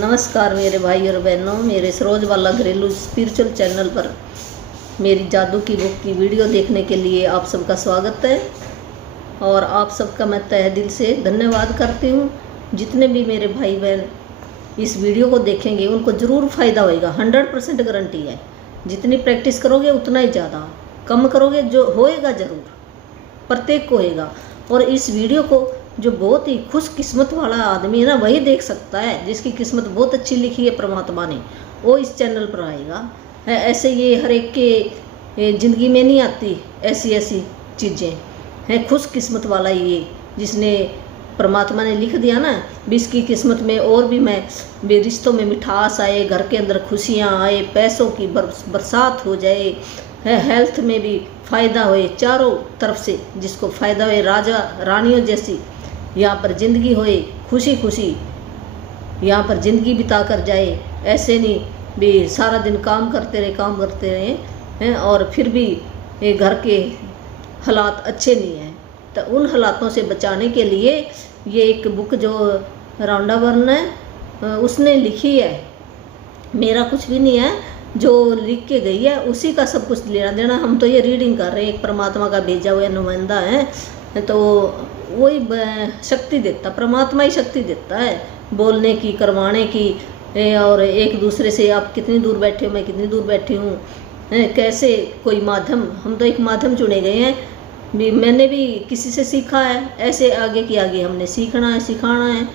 नमस्कार मेरे भाई और बहनों, मेरे सरोजबाला घरेलू स्पिरिचुअल चैनल पर मेरी जादू की बुक की वीडियो देखने के लिए आप सबका स्वागत है। और आप सबका मैं तहे दिल से धन्यवाद करती हूँ। जितने भी मेरे भाई बहन इस वीडियो को देखेंगे उनको ज़रूर फ़ायदा होएगा, 100% गारंटी है। जितनी प्रैक्टिस करोगे उतना ही ज़्यादा, कम करोगे जो होएगा ज़रूर, प्रत्येक को होएगा। और इस वीडियो को जो बहुत ही खुश किस्मत वाला आदमी है ना, वही देख सकता है। जिसकी किस्मत बहुत अच्छी लिखी है परमात्मा ने, वो इस चैनल पर आएगा। ऐसे ये हर एक के ज़िंदगी में नहीं आती ऐसी ऐसी चीज़ें हैं। खुश किस्मत वाला ये जिसने परमात्मा ने लिख दिया ना, भी इसकी किस्मत में और भी रिश्तों में मिठास आए, घर के अंदर खुशियाँ आए, पैसों की बरसात हो जाए, हेल्थ में भी फ़ायदा होए, चारों तरफ से जिसको फ़ायदा होए, राजा रानियों जैसी यहाँ पर ज़िंदगी होए, खुशी खुशी यहाँ पर ज़िंदगी बिता कर जाए। ऐसे नहीं भी सारा दिन काम करते रहे हैं और फिर भी ये घर के हालात अच्छे नहीं हैं। तो उन हालातों से बचाने के लिए ये एक बुक जो रॉन्डा बर्न है उसने लिखी है। मेरा कुछ भी नहीं है, जो लिख के गई है उसी का सब कुछ लेना देना। हम तो ये रीडिंग कर रहे हैं, एक परमात्मा का भेजा हुआ नुमाइंदा है, तो वही शक्ति देता, परमात्मा ही शक्ति देता है बोलने की, करवाने की। और एक दूसरे से आप कितनी दूर बैठे हो, मैं कितनी दूर बैठी हूँ, कैसे कोई माध्यम, हम तो एक माध्यम चुने गए हैं। भी मैंने भी किसी से सीखा है, ऐसे आगे की आगे हमने सीखना है, सिखाना है।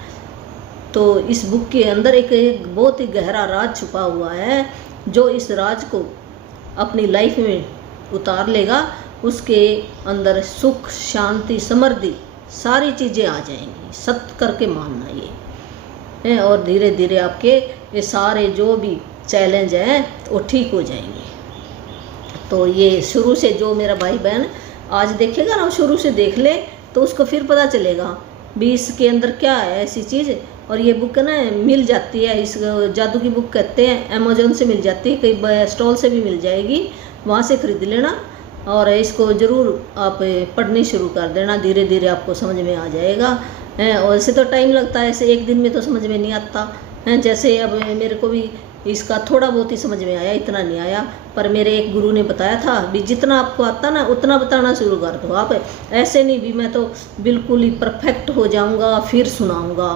तो इस बुक के अंदर एक बहुत ही गहरा राज छुपा हुआ है। जो इस राज को अपनी लाइफ में उतार लेगा उसके अंदर सुख, शांति, समृद्धि सारी चीज़ें आ जाएंगी। सत्य करके मानना ये, और धीरे धीरे आपके ये सारे जो भी चैलेंज हैं वो ठीक हो जाएंगे। तो ये शुरू से जो मेरा भाई बहन आज देखेगा ना, शुरू से देख ले तो उसको फिर पता चलेगा भी इसके अंदर क्या है ऐसी चीज़। और ये बुक ना मिल जाती है, इस जादू की बुक कहते हैं, अमेजोन से मिल जाती है, कई स्टॉल से भी मिल जाएगी, वहाँ से खरीद लेना। और इसको ज़रूर आप पढ़नी शुरू कर देना, धीरे धीरे आपको समझ में आ जाएगा। और ऐसे तो टाइम लगता है, ऐसे एक दिन में तो समझ में नहीं आता है। जैसे अब मेरे को भी इसका थोड़ा बहुत ही समझ में आया, इतना नहीं आया। पर मेरे एक गुरु ने बताया था भी जितना आपको आता ना उतना बताना शुरू कर दो आप। ऐसे नहीं भी मैं तो बिल्कुल ही परफेक्ट हो जाऊंगा फिर सुनाऊंगा,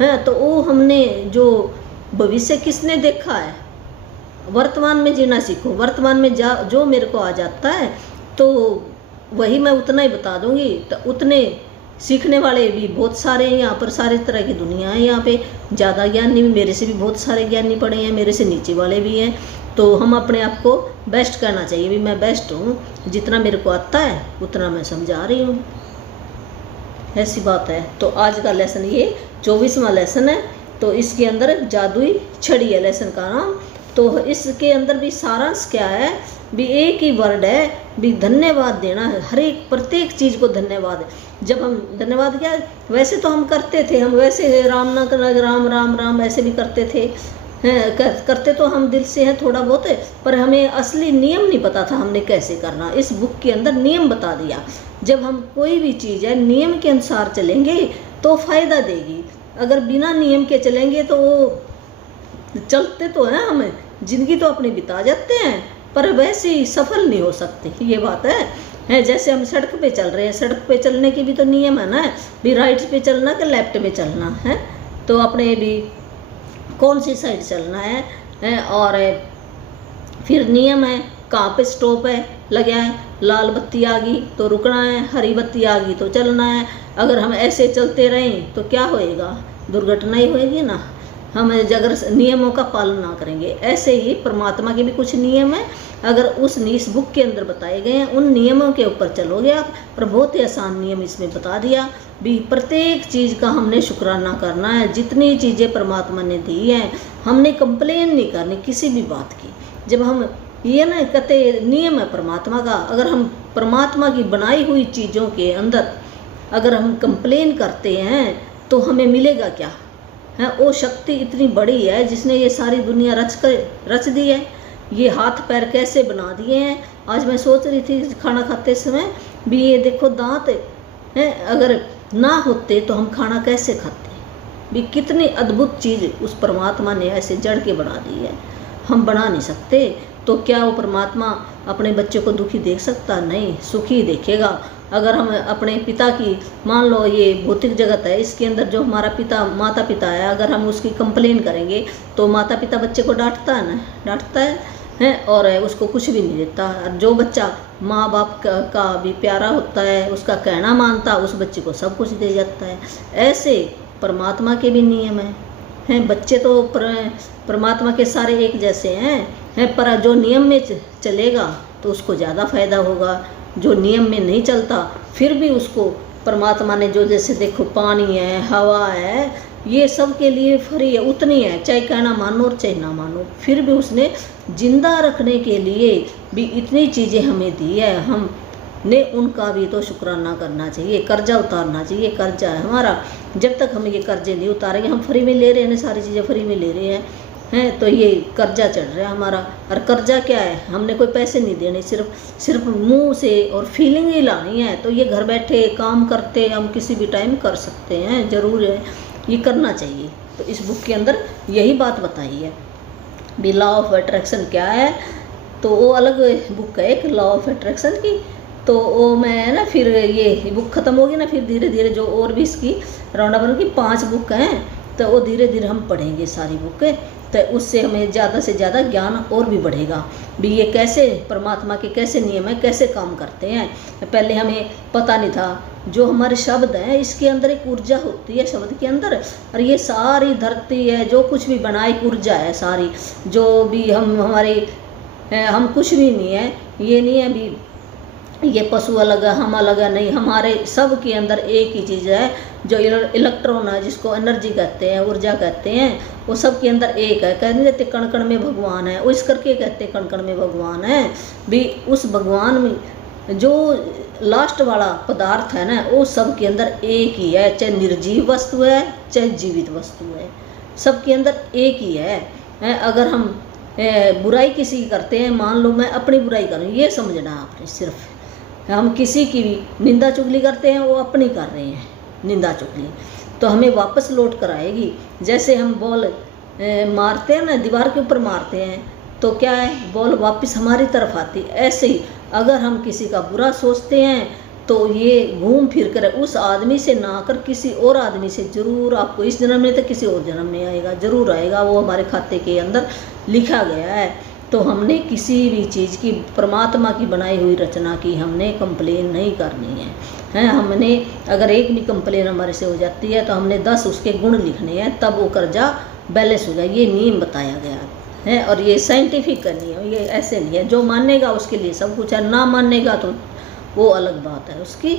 है। तो वो हमने जो भविष्य किसने देखा है, वर्तमान में जीना सीखो। वर्तमान में जो मेरे को आ जाता है तो वही मैं उतना ही बता दूंगी। तो उतने सीखने वाले भी बहुत सारे हैं यहाँ पर, सारे तरह की दुनिया है यहाँ पे। ज़्यादा ज्ञानी भी, मेरे से भी बहुत सारे ज्ञानी पड़े हैं, मेरे से नीचे वाले भी हैं। तो हम अपने आप को बेस्ट करना चाहिए, भी मैं बेस्ट हूँ, जितना मेरे को आता है उतना मैं समझा रही हूँ, ऐसी बात है। तो आज का लेसन ये 24वां लेसन है। तो इसके अंदर जादुई छड़ी है लेसन का नाम। तो इसके अंदर भी सारांश क्या है, भी एक ही वर्ड है, भी धन्यवाद देना है। हर एक प्रत्येक चीज़ को धन्यवाद है। जब हम धन्यवाद क्या, वैसे तो हम करते थे, हम वैसे राम ना राम राम राम ऐसे भी करते थे, करते तो हम दिल से हैं थोड़ा बहुत, पर हमें असली नियम नहीं पता था हमने कैसे करना। इस बुक के अंदर नियम बता दिया। जब हम कोई भी चीज़ है नियम के अनुसार चलेंगे तो फ़ायदा देगी। अगर बिना नियम के चलेंगे तो वो चलते तो हैं, हमें ज़िंदगी तो अपनी बिता जाते हैं पर वैसे ही सफल नहीं हो सकते, ये बात है। जैसे हम सड़क पे चल रहे हैं, सड़क पे चलने की भी तो नियम है ना, भी राइट पे चलना कि लेफ्ट पे चलना है। तो अपने भी कौन सी साइड चलना है और फिर नियम है, कहाँ पे स्टॉप है लगा है, लाल बत्ती आ गई तो रुकना है, हरी बत्ती आ गई तो चलना है। अगर हम ऐसे चलते रहें तो क्या होएगा, दुर्घटना ही होएगी ना, हम अगर नियमों का पालन ना करेंगे। ऐसे ही परमात्मा के भी कुछ नियम है, अगर इस बुक के अंदर बताए गए हैं उन नियमों के ऊपर चलोगे आप। पर बहुत ही आसान नियम इसमें बता दिया, भी प्रत्येक चीज़ का हमने शुक्राना करना है। जितनी चीज़ें परमात्मा ने दी हैं हमने कंप्लेन नहीं करनी किसी भी बात की। जब हम ये ना कहते नियम है परमात्मा का, अगर हम परमात्मा की बनाई हुई चीज़ों के अंदर अगर हम कंप्लेन करते हैं तो हमें मिलेगा क्या है। वो शक्ति इतनी बड़ी है जिसने ये सारी दुनिया रच दी है। ये हाथ पैर कैसे बना दिए हैं। आज मैं सोच रही थी खाना खाते समय भी, ये देखो दांत हैं, अगर ना होते तो हम खाना कैसे खाते, भी कितनी अद्भुत चीज़ उस परमात्मा ने ऐसे जड़ के बना दी है, हम बना नहीं सकते। तो क्या वो परमात्मा अपने बच्चे को दुखी देख सकता? नहीं, सुखी देखेगा। अगर हम अपने पिता की, मान लो ये भौतिक जगत है, इसके अंदर जो हमारा पिता माता पिता है, अगर हम उसकी कंप्लेन करेंगे तो माता पिता बच्चे को डांटता है ना, डांटता है और उसको कुछ भी नहीं देता। जो बच्चा माँ बाप का भी प्यारा होता है, उसका कहना मानता, उस बच्चे को सब कुछ दे जाता है। ऐसे परमात्मा के भी नियम हैं। बच्चे तो परमात्मा के सारे एक जैसे हैं, पर जो नियम में चलेगा तो उसको ज़्यादा फायदा होगा। जो नियम में नहीं चलता फिर भी उसको परमात्मा ने जो, जैसे देखो पानी है, हवा है, ये सब के लिए फ्री है, उतनी है, चाहे कहना मानो और चाहे ना मानो, फिर भी उसने जिंदा रखने के लिए भी इतनी चीज़ें हमें दी है। हमने उनका भी तो शुक्राना करना चाहिए, कर्जा उतारना चाहिए। कर्जा है हमारा, जब तक हम ये कर्जे नहीं उतारेंगे, हम फ्री में ले रहे हैं, सारी चीज़ें फ्री में ले रहे हैं तो ये कर्जा चढ़ रहा है हमारा। और कर्जा क्या है? हमने कोई पैसे नहीं देने, सिर्फ मुंह से और फीलिंग ही लानी है। तो ये घर बैठे काम करते हम किसी भी टाइम कर सकते हैं, ज़रूर है, ये करना चाहिए। तो इस बुक के अंदर यही बात बताई है। भी लॉ ऑफ अट्रैक्शन क्या है, तो वो अलग बुक है एक, लॉ ऑफ अट्रैक्शन की। तो वो मैं ना फिर ये बुक ख़त्म होगी ना, फिर धीरे धीरे जो और भी इसकी राउंड की 5 बुक हैं, तो वो धीरे धीरे हम पढ़ेंगे सारी बुकें। तो उससे हमें ज़्यादा से ज़्यादा ज्ञान और भी बढ़ेगा भी ये कैसे परमात्मा के कैसे नियम है, कैसे काम करते हैं। पहले हमें पता नहीं था। जो हमारे शब्द हैं, इसके अंदर एक ऊर्जा होती है शब्द के अंदर, और ये सारी धरती है, जो कुछ भी बना एक ऊर्जा है सारी। जो भी हम कुछ भी नहीं है, ये नहीं है भी ये पशु अलग है, हम अलग है, नहीं, हमारे सब के अंदर एक ही चीज़ है, जो इलेक्ट्रॉन है, जिसको एनर्जी कहते हैं, ऊर्जा कहते हैं, वो सब के अंदर एक है। कहते कहते कण कण में भगवान है, वो इस करके कहते कण कण में भगवान है भी। उस भगवान में जो लास्ट वाला पदार्थ है ना, वो सब के अंदर एक ही है, चाहे निर्जीव वस्तु है चाहे जीवित वस्तु है, सब के अंदर एक ही है। अगर हम बुराई किसी की करते हैं, मान लो मैं अपनी बुराई करूँ, ये समझना आपने, सिर्फ हम किसी की भी निंदा चुगली करते हैं, वो अपनी कर रहे हैं निंदा चुगली, तो हमें वापस लौट कर आएगी। जैसे हम बॉल मारते हैं ना, दीवार के ऊपर मारते हैं, तो क्या है, बॉल वापस हमारी तरफ आती। ऐसे ही अगर हम किसी का बुरा सोचते हैं, तो ये घूम फिर कर उस आदमी से ना कर किसी और आदमी से जरूर, आपको इस जन्म में तो किसी और जन्म में आएगा, जरूर आएगा, वो हमारे खाते के अंदर लिखा गया है। तो हमने किसी भी चीज़ की, परमात्मा की बनाई हुई रचना की हमने कंप्लेन नहीं करनी है। हमने अगर एक भी कंप्लेन हमारे से हो जाती है, तो हमने 10 उसके गुण लिखने हैं, तब वो कर्जा बैलेंस हो जाए। ये नियम बताया गया है, और ये साइंटिफिक करनी है, ये ऐसे नहीं है। जो मानेगा उसके लिए सब कुछ है, ना मानेगा तो वो अलग बात है उसकी।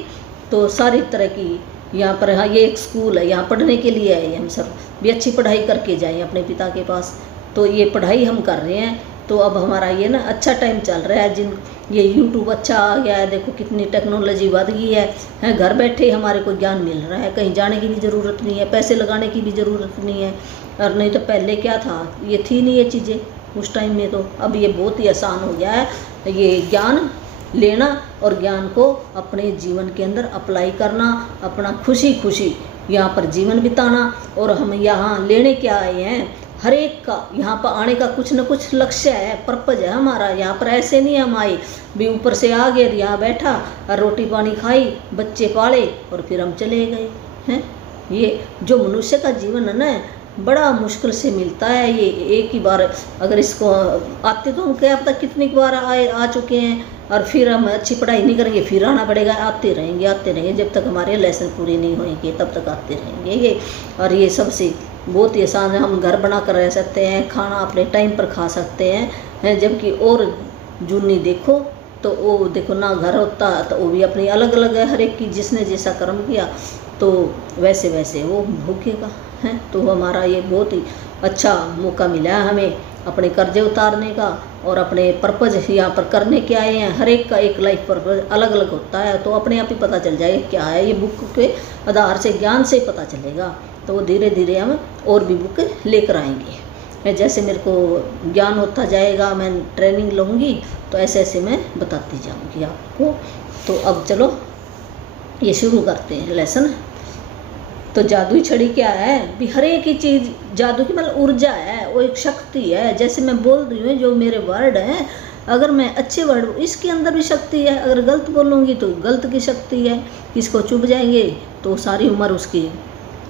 तो सारी तरह की यहाँ पर, हाँ, ये एक स्कूल है, यहाँ पढ़ने के लिए आए हम सब भी, अच्छी पढ़ाई करके जाएँ अपने पिता के पास। तो ये पढ़ाई हम कर रहे हैं। तो अब हमारा ये ना अच्छा टाइम चल रहा है, ये यूट्यूब अच्छा आ गया है, देखो कितनी टेक्नोलॉजी बढ़ गई है। घर बैठे हमारे को ज्ञान मिल रहा है, कहीं जाने की भी ज़रूरत नहीं है, पैसे लगाने की भी ज़रूरत नहीं है। और नहीं तो पहले क्या था, ये थी नहीं ये चीज़ें उस टाइम में। तो अब ये बहुत ही आसान हो गया है ये ज्ञान लेना, और ज्ञान को अपने जीवन के अंदर अप्लाई करना, अपना खुशी खुशी यहाँ पर जीवन बिताना। और हम यहाँ लेने क्या आए हैं, हर एक का यहाँ पर आने का कुछ न कुछ लक्ष्य है, पर्पज है हमारा। यहाँ पर ऐसे नहीं हम आए भी ऊपर से आ गए, यहाँ बैठा और रोटी पानी खाई, बच्चे पाले और फिर हम चले गए हैं। ये जो मनुष्य का जीवन है ना, बड़ा मुश्किल से मिलता है। ये एक ही बार अगर इसको आते, तो हम क्या पता कितनी बार आ चुके हैं, और फिर हम अच्छी पढ़ाई नहीं करेंगे, फिर आना पड़ेगा। आते रहेंगे जब तक हमारे लेसन पूरे नहीं होंगे, तब तक आते रहेंगे ये। और ये सबसे बहुत ही आसान है, हम घर बना कर रह सकते हैं, खाना अपने टाइम पर खा सकते हैं। जबकि और जूनी देखो तो वो देखो ना घर होता, तो वो भी अपनी अलग अलग है, हर एक की जिसने जैसा कर्म किया तो वैसे वैसे वो भूखेगा है। तो हमारा ये बहुत ही अच्छा मौका मिला है हमें अपने कर्जे उतारने का, और अपने पर्पज यहाँ पर करने के आए हैं। हर एक का एक लाइफ पर्पज अलग अलग होता है, तो अपने आप ही पता चल जाएगा क्या है। ये बुक के आधार से, ज्ञान से पता चलेगा। तो वो धीरे धीरे हम और भी बुक लेकर आएंगे। जैसे मेरे को ज्ञान होता जाएगा, मैं ट्रेनिंग लूँगी, तो ऐसे ऐसे मैं बताती जाऊँगी आपको। तो अब चलो ये शुरू करते हैं लेसन। तो जादुई छड़ी क्या है भी, हर एक ही चीज़ जादू की मतलब ऊर्जा है, वो एक शक्ति है। जैसे मैं बोल रही हूँ जो मेरे वर्ड हैं, अगर मैं अच्छे वर्ड, इसके अंदर भी शक्ति है, अगर गलत बोलूँगी तो गलत की शक्ति है, किसको चुभ जाएंगे तो सारी उम्र उसकी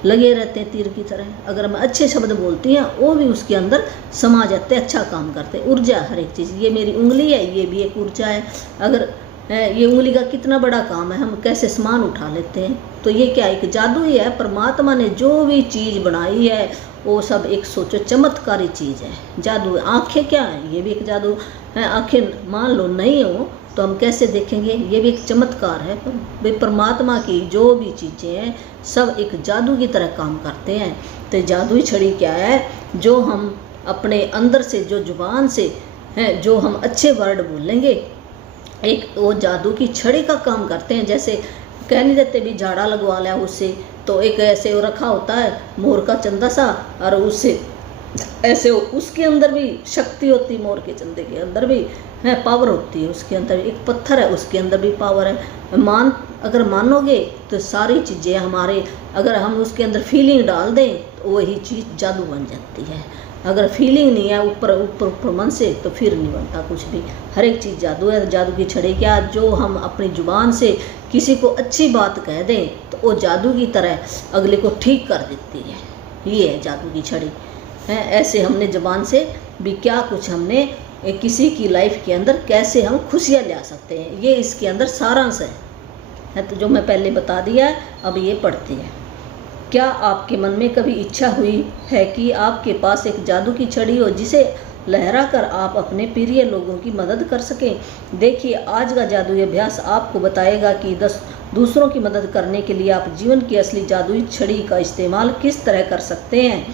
लगे रहते हैं तीर की तरह। अगर मैं अच्छे शब्द बोलती हैं वो भी उसके अंदर समा जाते, अच्छा काम करते। ऊर्जा हर एक चीज़, ये मेरी उंगली है, ये भी एक ऊर्जा है। अगर ये उंगली का कितना बड़ा काम है, हम कैसे सामान उठा लेते हैं, तो ये क्या एक जादू ही है। परमात्मा ने जो भी चीज़ बनाई है वो सब एक सोचो चमत्कारी चीज़ है, जादू। आँखें क्या है, ये भी एक जादू है। आँखें मान लो नहीं हो तो हम कैसे देखेंगे, ये भी एक चमत्कार है। पर परमात्मा की जो भी चीज़ें हैं सब एक जादू की तरह काम करते हैं। तो जादुई छड़ी क्या है, जो हम अपने अंदर से, जो जुबान से हैं, जो हम अच्छे वर्ड बोलेंगे, एक वो जादू की छड़ी का काम करते हैं। जैसे कह नहीं देते भी झाड़ा लगवा लिया उससे, तो एक ऐसे वो रखा होता है मोर का चंदा सा, और उससे ऐसे उसके अंदर भी शक्ति होती है, मोर के चंदे के अंदर भी है पावर होती है, उसके अंदर एक पत्थर है उसके अंदर भी पावर है। अगर मानोगे तो सारी चीज़ें हमारे, अगर हम उसके अंदर फीलिंग डाल दें तो वही चीज़ जादू बन जाती है। अगर फीलिंग नहीं है ऊपर ऊपर ऊपर मन से, तो फिर नहीं बनता कुछ भी। हर एक चीज़ जादू है। जादू की छड़ी क्या, जो हम अपनी जुबान से किसी को अच्छी बात कह दें तो वो जादू की तरह अगले को ठीक कर देती है। ये है जादू की छड़ी है। ऐसे हमने ज़बान से भी क्या कुछ हमने किसी की लाइफ के अंदर कैसे हम खुशियाँ ला सकते हैं, ये इसके अंदर सारांश है। तो जो मैं पहले बता दिया है, अब ये पढ़ते हैं। क्या आपके मन में कभी इच्छा हुई है कि आपके पास एक जादू की छड़ी हो जिसे लहरा कर आप अपने प्रिय लोगों की मदद कर सकें? देखिए, आज का जादुई अभ्यास आपको बताएगा कि दूसरों की मदद करने के लिए आप जीवन की असली जादुई छड़ी का इस्तेमाल किस तरह कर सकते हैं।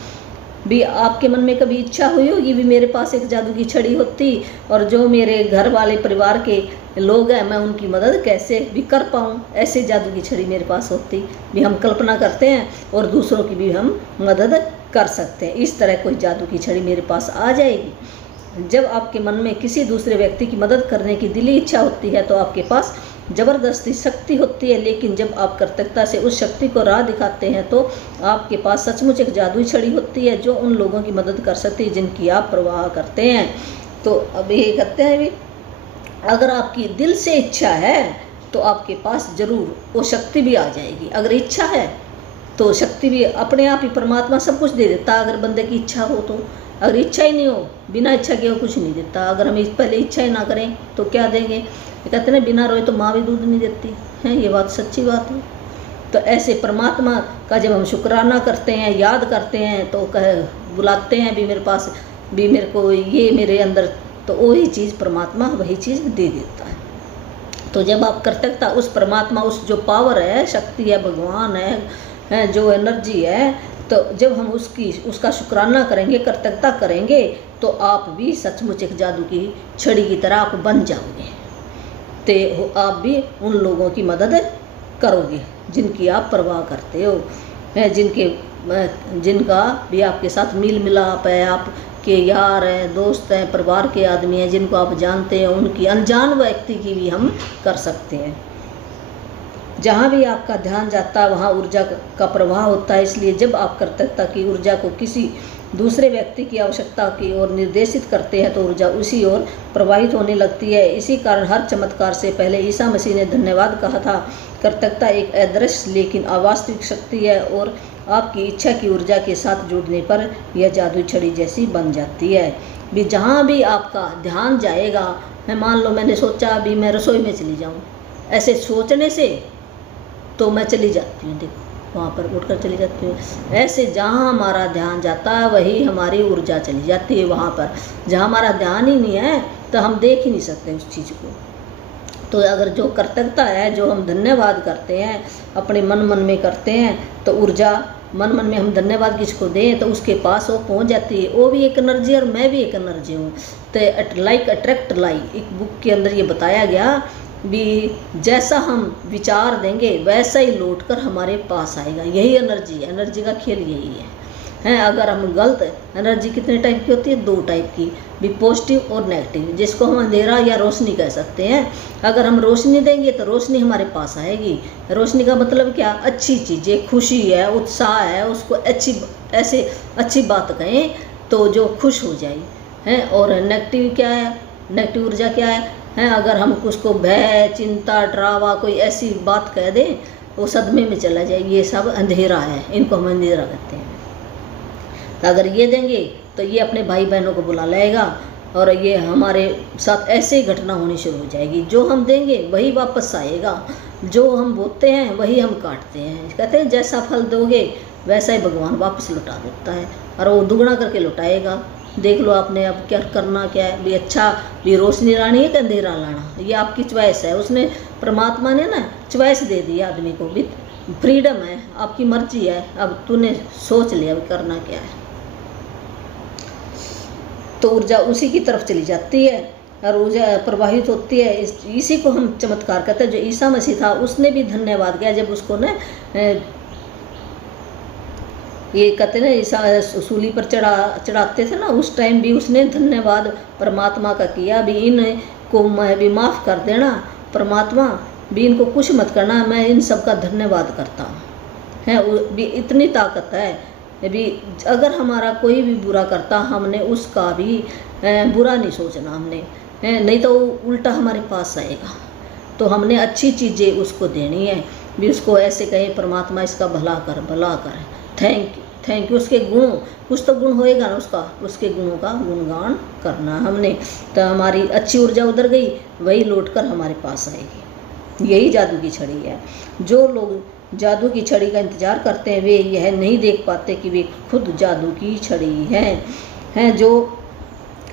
भी आपके मन में कभी इच्छा हुई होगी भी मेरे पास एक जादू की छड़ी होती, और जो मेरे घर वाले परिवार के लोग हैं मैं उनकी मदद कैसे भी कर पाऊँ, ऐसे जादू की छड़ी मेरे पास होती भी। हम कल्पना करते हैं और दूसरों की भी हम मदद कर सकते हैं। इस तरह कोई जादू की छड़ी मेरे पास आ जाएगी। जब आपके मन में किसी दूसरे व्यक्ति की मदद करने की दिली इच्छा होती है तो आपके पास ज़बरदस्ती शक्ति होती है, लेकिन जब आप कृतज्ञता से उस शक्ति को राह दिखाते हैं तो आपके पास सचमुच एक जादुई छड़ी होती है जो उन लोगों की मदद कर सकती है जिनकी आप परवाह करते हैं। तो अब ये कहते हैं भी, अगर आपकी दिल से इच्छा है तो आपके पास ज़रूर वो शक्ति भी आ जाएगी। अगर इच्छा है तो शक्ति भी अपने आप ही, परमात्मा सब कुछ दे देता अगर बंदे की इच्छा हो तो। अगर इच्छा ही नहीं हो, बिना इच्छा के वो कुछ नहीं देता। अगर हम पहले इच्छा ही ना करें तो क्या देंगे। कहते हैं बिना रोए तो माँ भी दूध नहीं देती है, ये बात सच्ची बात है। तो ऐसे परमात्मा का जब हम शुक्राना करते हैं, याद करते हैं, तो बुलाते हैं भी मेरे पास भी, मेरे को ये मेरे अंदर, तो वही चीज़ परमात्मा वही चीज़ दे देता है। तो जब आप कृतज्ञता उस परमात्मा, उस जो पावर है, शक्ति है, भगवान है, जो एनर्जी है, तो जब हम उसका शुक्राना करेंगे, कृतज्ञता करेंगे, तो आप भी सचमुच एक जादू की छड़ी की तरह आप बन जाओगे। तो आप भी उन लोगों की मदद करोगे जिनकी आप परवाह करते हो, जिनका भी आपके साथ मिल मिलाप है, आपके यार हैं, दोस्त हैं, परिवार के आदमी हैं, जिनको आप जानते हैं, उनकी अनजान व्यक्ति की भी हम कर सकते हैं। जहाँ भी आपका ध्यान जाता है वहाँ ऊर्जा का प्रवाह होता है। इसलिए जब आप कृतज्ञता की ऊर्जा को किसी दूसरे व्यक्ति की आवश्यकता की ओर निर्देशित करते हैं तो ऊर्जा उसी ओर प्रवाहित होने लगती है। इसी कारण हर चमत्कार से पहले ईसा मसीह ने धन्यवाद कहा था। कृतज्ञता एक अदृश्य लेकिन अवास्तविक शक्ति है और आपकी इच्छा की ऊर्जा के साथ जुड़ने पर यह जादुई छड़ी जैसी बन जाती है। भी जहाँ भी आपका ध्यान जाएगा, मैं मान लो मैंने सोचा अभी मैं रसोई में चली जाऊँ, ऐसे सोचने से तो मैं चली जाती हूँ, देखो वहाँ पर उठकर चली जाती हूँ। ऐसे जहाँ हमारा ध्यान जाता है वही हमारी ऊर्जा चली जाती है। वहाँ पर जहाँ हमारा ध्यान ही नहीं है तो हम देख ही नहीं सकते उस चीज़ को। तो अगर जो कृतज्ञता है, जो हम धन्यवाद करते हैं, अपने मन में करते हैं, तो ऊर्जा मन में हम धन्यवाद किसको दें तो उसके पास वो पहुँच जाती है। वो भी एक एनर्जी और मैं भी एक एनर्जी हूँ। तो लाइक अट्रैक्ट लाइक, एक बुक के अंदर ये बताया गया भी, जैसा हम विचार देंगे वैसा ही लौटकर हमारे पास आएगा। यही एनर्जी का खेल यही हैं। अगर हम गलत, एनर्जी कितने टाइप की होती है? 2 टाइप की, भी पॉजिटिव और नेगेटिव, जिसको हम अंधेरा या रोशनी कह सकते हैं। अगर हम रोशनी देंगे तो रोशनी हमारे पास आएगी। रोशनी का मतलब क्या? अच्छी चीज़ें, खुशी है, उत्साह है, उसको ऐसे अच्छी बात कहें तो जो खुश हो जाए हैं। और नेगेटिव क्या है? नेगेटिव ऊर्जा क्या है? अगर हम उसको भय, चिंता, डरावा, कोई ऐसी बात कह दें वो सदमे में चला जाए, ये सब अंधेरा है, इनको हम अंधेरा कहते हैं। तो अगर ये देंगे तो ये अपने भाई बहनों को बुला लाएगा और ये हमारे साथ ऐसे ही घटना होनी शुरू हो जाएगी। जो हम देंगे वही वापस आएगा, जो हम बोते हैं वही हम काटते हैं। कहते हैं जैसा फल दोगे वैसा ही भगवान वापस लौटा देता है, और वो दुगना करके लौटाएगा। देख लो आपने अब क्या करना क्या है, भी अच्छा भी रोशनी लानी है कि अंधेरा लाना, ये आपकी चॉइस है। उसने परमात्मा ने ना चॉइस दे दी आदमी को, भी फ्रीडम है, आपकी मर्जी है। अब तूने सोच लिया अब करना क्या है, तो ऊर्जा उसी की तरफ चली जाती है और ऊर्जा प्रवाहित होती है। इसी को हम चमत्कार कहते हैं। जो ईसा मसीह था उसने भी धन्यवाद किया जब उसको ना ये कहते ना ईसा सूली पर चढ़ाते थे ना, उस टाइम भी उसने धन्यवाद परमात्मा का किया, भी इनको मैं भी माफ़ कर देना परमात्मा, भी इनको कुछ मत करना, मैं इन सब का धन्यवाद करता हूँ। है भी इतनी ताकत है भी, अगर हमारा कोई भी बुरा करता हमने उसका भी बुरा नहीं सोचना हमने, नहीं तो उल्टा हमारे पास आएगा। तो हमने अच्छी चीज़ें उसको देनी है, भी उसको ऐसे कहें परमात्मा इसका भला कर, भला कर, थैंक यू। उसके गुण, कुछ तो गुण होएगा ना उसका, उसके गुणों का गुणगान करना हमने, तो हमारी अच्छी ऊर्जा उधर गई, वही लौट कर हमारे पास आएगी। यही जादू की छड़ी है। जो लोग जादू की छड़ी का इंतज़ार करते हैं वे यह नहीं देख पाते कि वे खुद जादू की छड़ी हैं। जो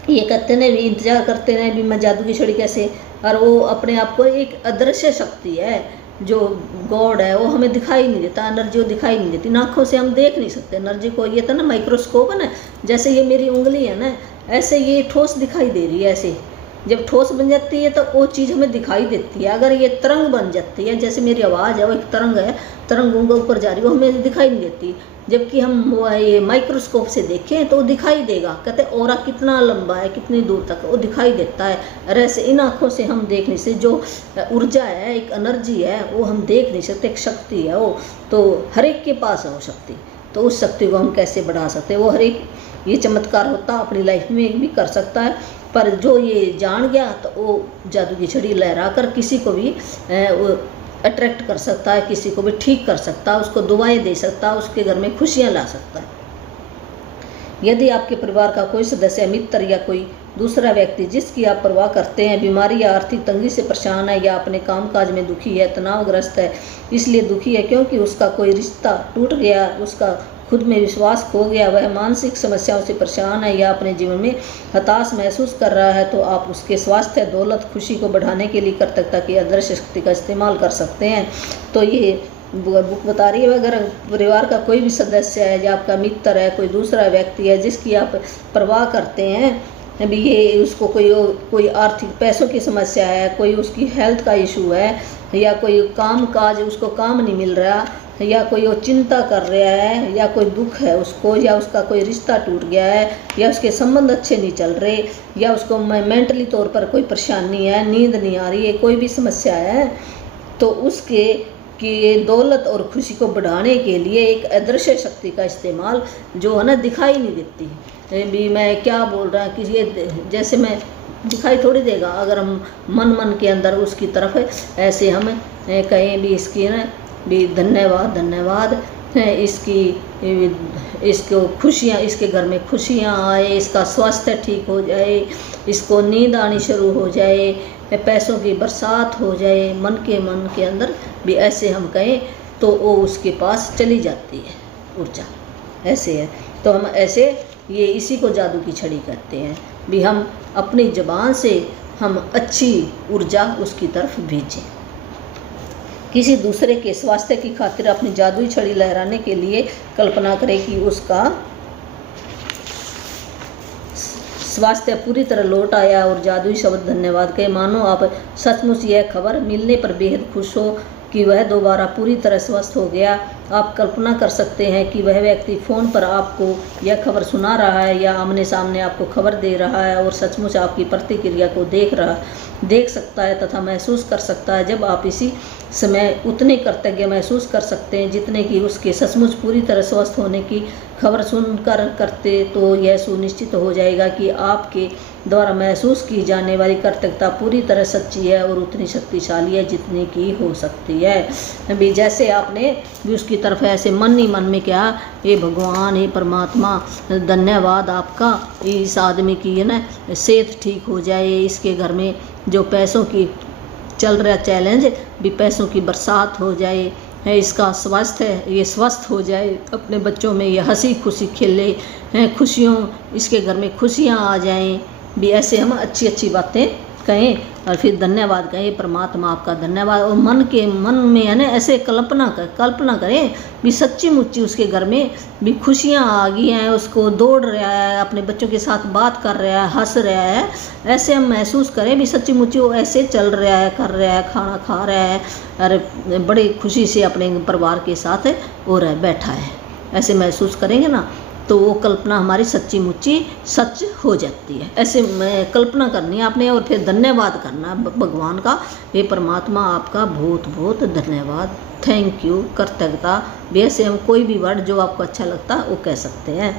ये कहते हैं भी इंतज़ार करते हैं भी मैं जादू की छड़ी कैसे, और वो अपने आप को एक अदृश्य शक्ति है, जो गॉड है, वो हमें दिखाई नहीं देता। एनर्जी वो दिखाई नहीं देती, आँखों से हम देख नहीं सकते एनर्जी को। ये था ना माइक्रोस्कोप है ना, जैसे ये मेरी उंगली है ना, ऐसे ये ठोस दिखाई दे रही है। ऐसे जब ठोस बन जाती है तो वो चीज़ हमें दिखाई देती है। अगर ये तरंग बन जाती है, जैसे मेरी आवाज़ है वो एक तरंग है, तरंग उनके ऊपर जा रही है, वो हमें दिखाई नहीं देती। जबकि हम ये माइक्रोस्कोप से देखें तो दिखाई देगा। कहते ऑरा कितना लंबा है, कितनी दूर तक वो दिखाई देता है। और ऐसे इन आँखों से हम देख नहीं सकते। जो ऊर्जा है, एक एनर्जी है, वो हम देख नहीं सकते, एक शक्ति है वो, तो हर एक के पास है वो शक्ति। तो उस शक्ति को हम कैसे बढ़ा सकते हैं? वो हर एक ये चमत्कार होता अपनी लाइफ में भी कर सकता है। पर जो ये जान गया तो वो जादू की छड़ी लहरा कर किसी को भी अट्रैक्ट कर सकता है, किसी को भी ठीक कर सकता है, उसको दुआएं दे सकता है, उसके घर में खुशियां ला सकता है। यदि आपके परिवार का कोई सदस्य, मित्र या कोई दूसरा व्यक्ति जिसकी आप परवाह करते हैं बीमारी या आर्थिक तंगी से परेशान है, या अपने कामकाज में दुखी है, तनावग्रस्त है, इसलिए दुखी है क्योंकि उसका कोई रिश्ता टूट गया, उसका खुद में विश्वास खो गया, वह मानसिक समस्याओं से परेशान है या अपने जीवन में हताश महसूस कर रहा है, तो आप उसके स्वास्थ्य, दौलत, खुशी को बढ़ाने के लिए कृतज्ञता की अदृश्य शक्ति का इस्तेमाल कर सकते हैं। तो ये बुक बता रही है, अगर परिवार का कोई भी सदस्य है या आपका मित्र है, कोई दूसरा व्यक्ति है जिसकी आप परवाह करते हैं, अभी ये उसको कोई आर्थिक पैसों की समस्या है, कोई उसकी हेल्थ का इशू है, या कोई काम काज उसको काम नहीं मिल रहा, या कोई वो चिंता कर रहा है, या कोई दुख है उसको, या उसका कोई रिश्ता टूट गया है, या उसके संबंध अच्छे नहीं चल रहे, या उसको मेंटली तौर पर कोई परेशानी है, नींद नहीं आ रही है, कोई भी समस्या है, तो उसके कि दौलत और खुशी को बढ़ाने के लिए एक अदृश्य शक्ति का इस्तेमाल, जो है ना दिखाई नहीं देती। भी मैं क्या बोल रहा कि ये जैसे मैं दिखाई थोड़ी देगा, अगर हम मन के अंदर उसकी तरफ ऐसे हम कहें भी इसकी ना भी धन्यवाद इसको खुशियाँ, इसके घर में खुशियाँ आए, इसका स्वास्थ्य ठीक हो जाए, इसको नींद आनी शुरू हो जाए, पैसों की बरसात हो जाए, मन के अंदर भी ऐसे हम कहें तो वो उसके पास चली जाती है ऊर्जा। ऐसे है तो हम ऐसे ये इसी को जादू की छड़ी कहते हैं। भी हम अपनी ज़बान से हम अच्छी ऊर्जा उसकी तरफ भेजें। किसी दूसरे के स्वास्थ्य की खातिर अपनी जादुई छड़ी लहराने के लिए कल्पना करें कि उसका स्वास्थ्य पूरी तरह लौट आया और जादुई शब्द धन्यवाद कहे, मानो आप सचमुच यह खबर मिलने पर बेहद खुश हो कि वह दोबारा पूरी तरह स्वस्थ हो गया आप कल्पना कर सकते हैं कि वह व्यक्ति फ़ोन पर आपको यह खबर सुना रहा है या आमने सामने आपको खबर दे रहा है और सचमुच आपकी प्रतिक्रिया को देख सकता है तथा महसूस कर सकता है। जब आप इसी समय उतने कृतज्ञ महसूस कर सकते हैं जितने कि उसके सचमुच पूरी तरह स्वस्थ होने की खबर सुनकर करते, तो यह सुनिश्चित हो जाएगा कि आपके द्वारा महसूस की जाने वाली कृतज्ञता पूरी तरह सच्ची है और उतनी शक्तिशाली है जितनी की हो सकती है। भी जैसे आपने भी उसकी तरफ ऐसे मन ही मन में क्या, ये भगवान, ये परमात्मा, धन्यवाद आपका, इस आदमी की है ना सेहत ठीक हो जाए, इसके घर में जो पैसों की चल रहा चैलेंज भी पैसों की बरसात हो जाए, है इसका स्वास्थ्य है ये स्वस्थ हो जाए, अपने बच्चों में ये हंसी खुशी खेले हैं, खुशियों इसके घर में खुशियाँ आ जाएं। भी ऐसे हम अच्छी अच्छी बातें कहें और फिर धन्यवाद कहें, परमात्मा आपका धन्यवाद। और मन में है ना ऐसे कल्पना करें भी सच्ची मुच्ची उसके घर में भी खुशियाँ आ गई हैं, उसको दौड़ रहा है, अपने बच्चों के साथ बात कर रहा है, हंस रहा है। ऐसे हम महसूस करें भी सच्ची मुच्ची वो ऐसे चल रहा है, कर रहा है, खाना खा रहा है और बड़ी खुशी से अपने परिवार के साथ और बैठा है। ऐसे महसूस करेंगे ना तो वो कल्पना हमारी सच्ची मुच्ची सच हो जाती है। ऐसे मैं कल्पना करनी है आपने और फिर धन्यवाद करना भगवान का, ये परमात्मा आपका बहुत बहुत धन्यवाद, थैंक यू, कृतज्ञता। वैसे हम कोई भी वर्ड जो आपको अच्छा लगता है वो कह सकते हैं।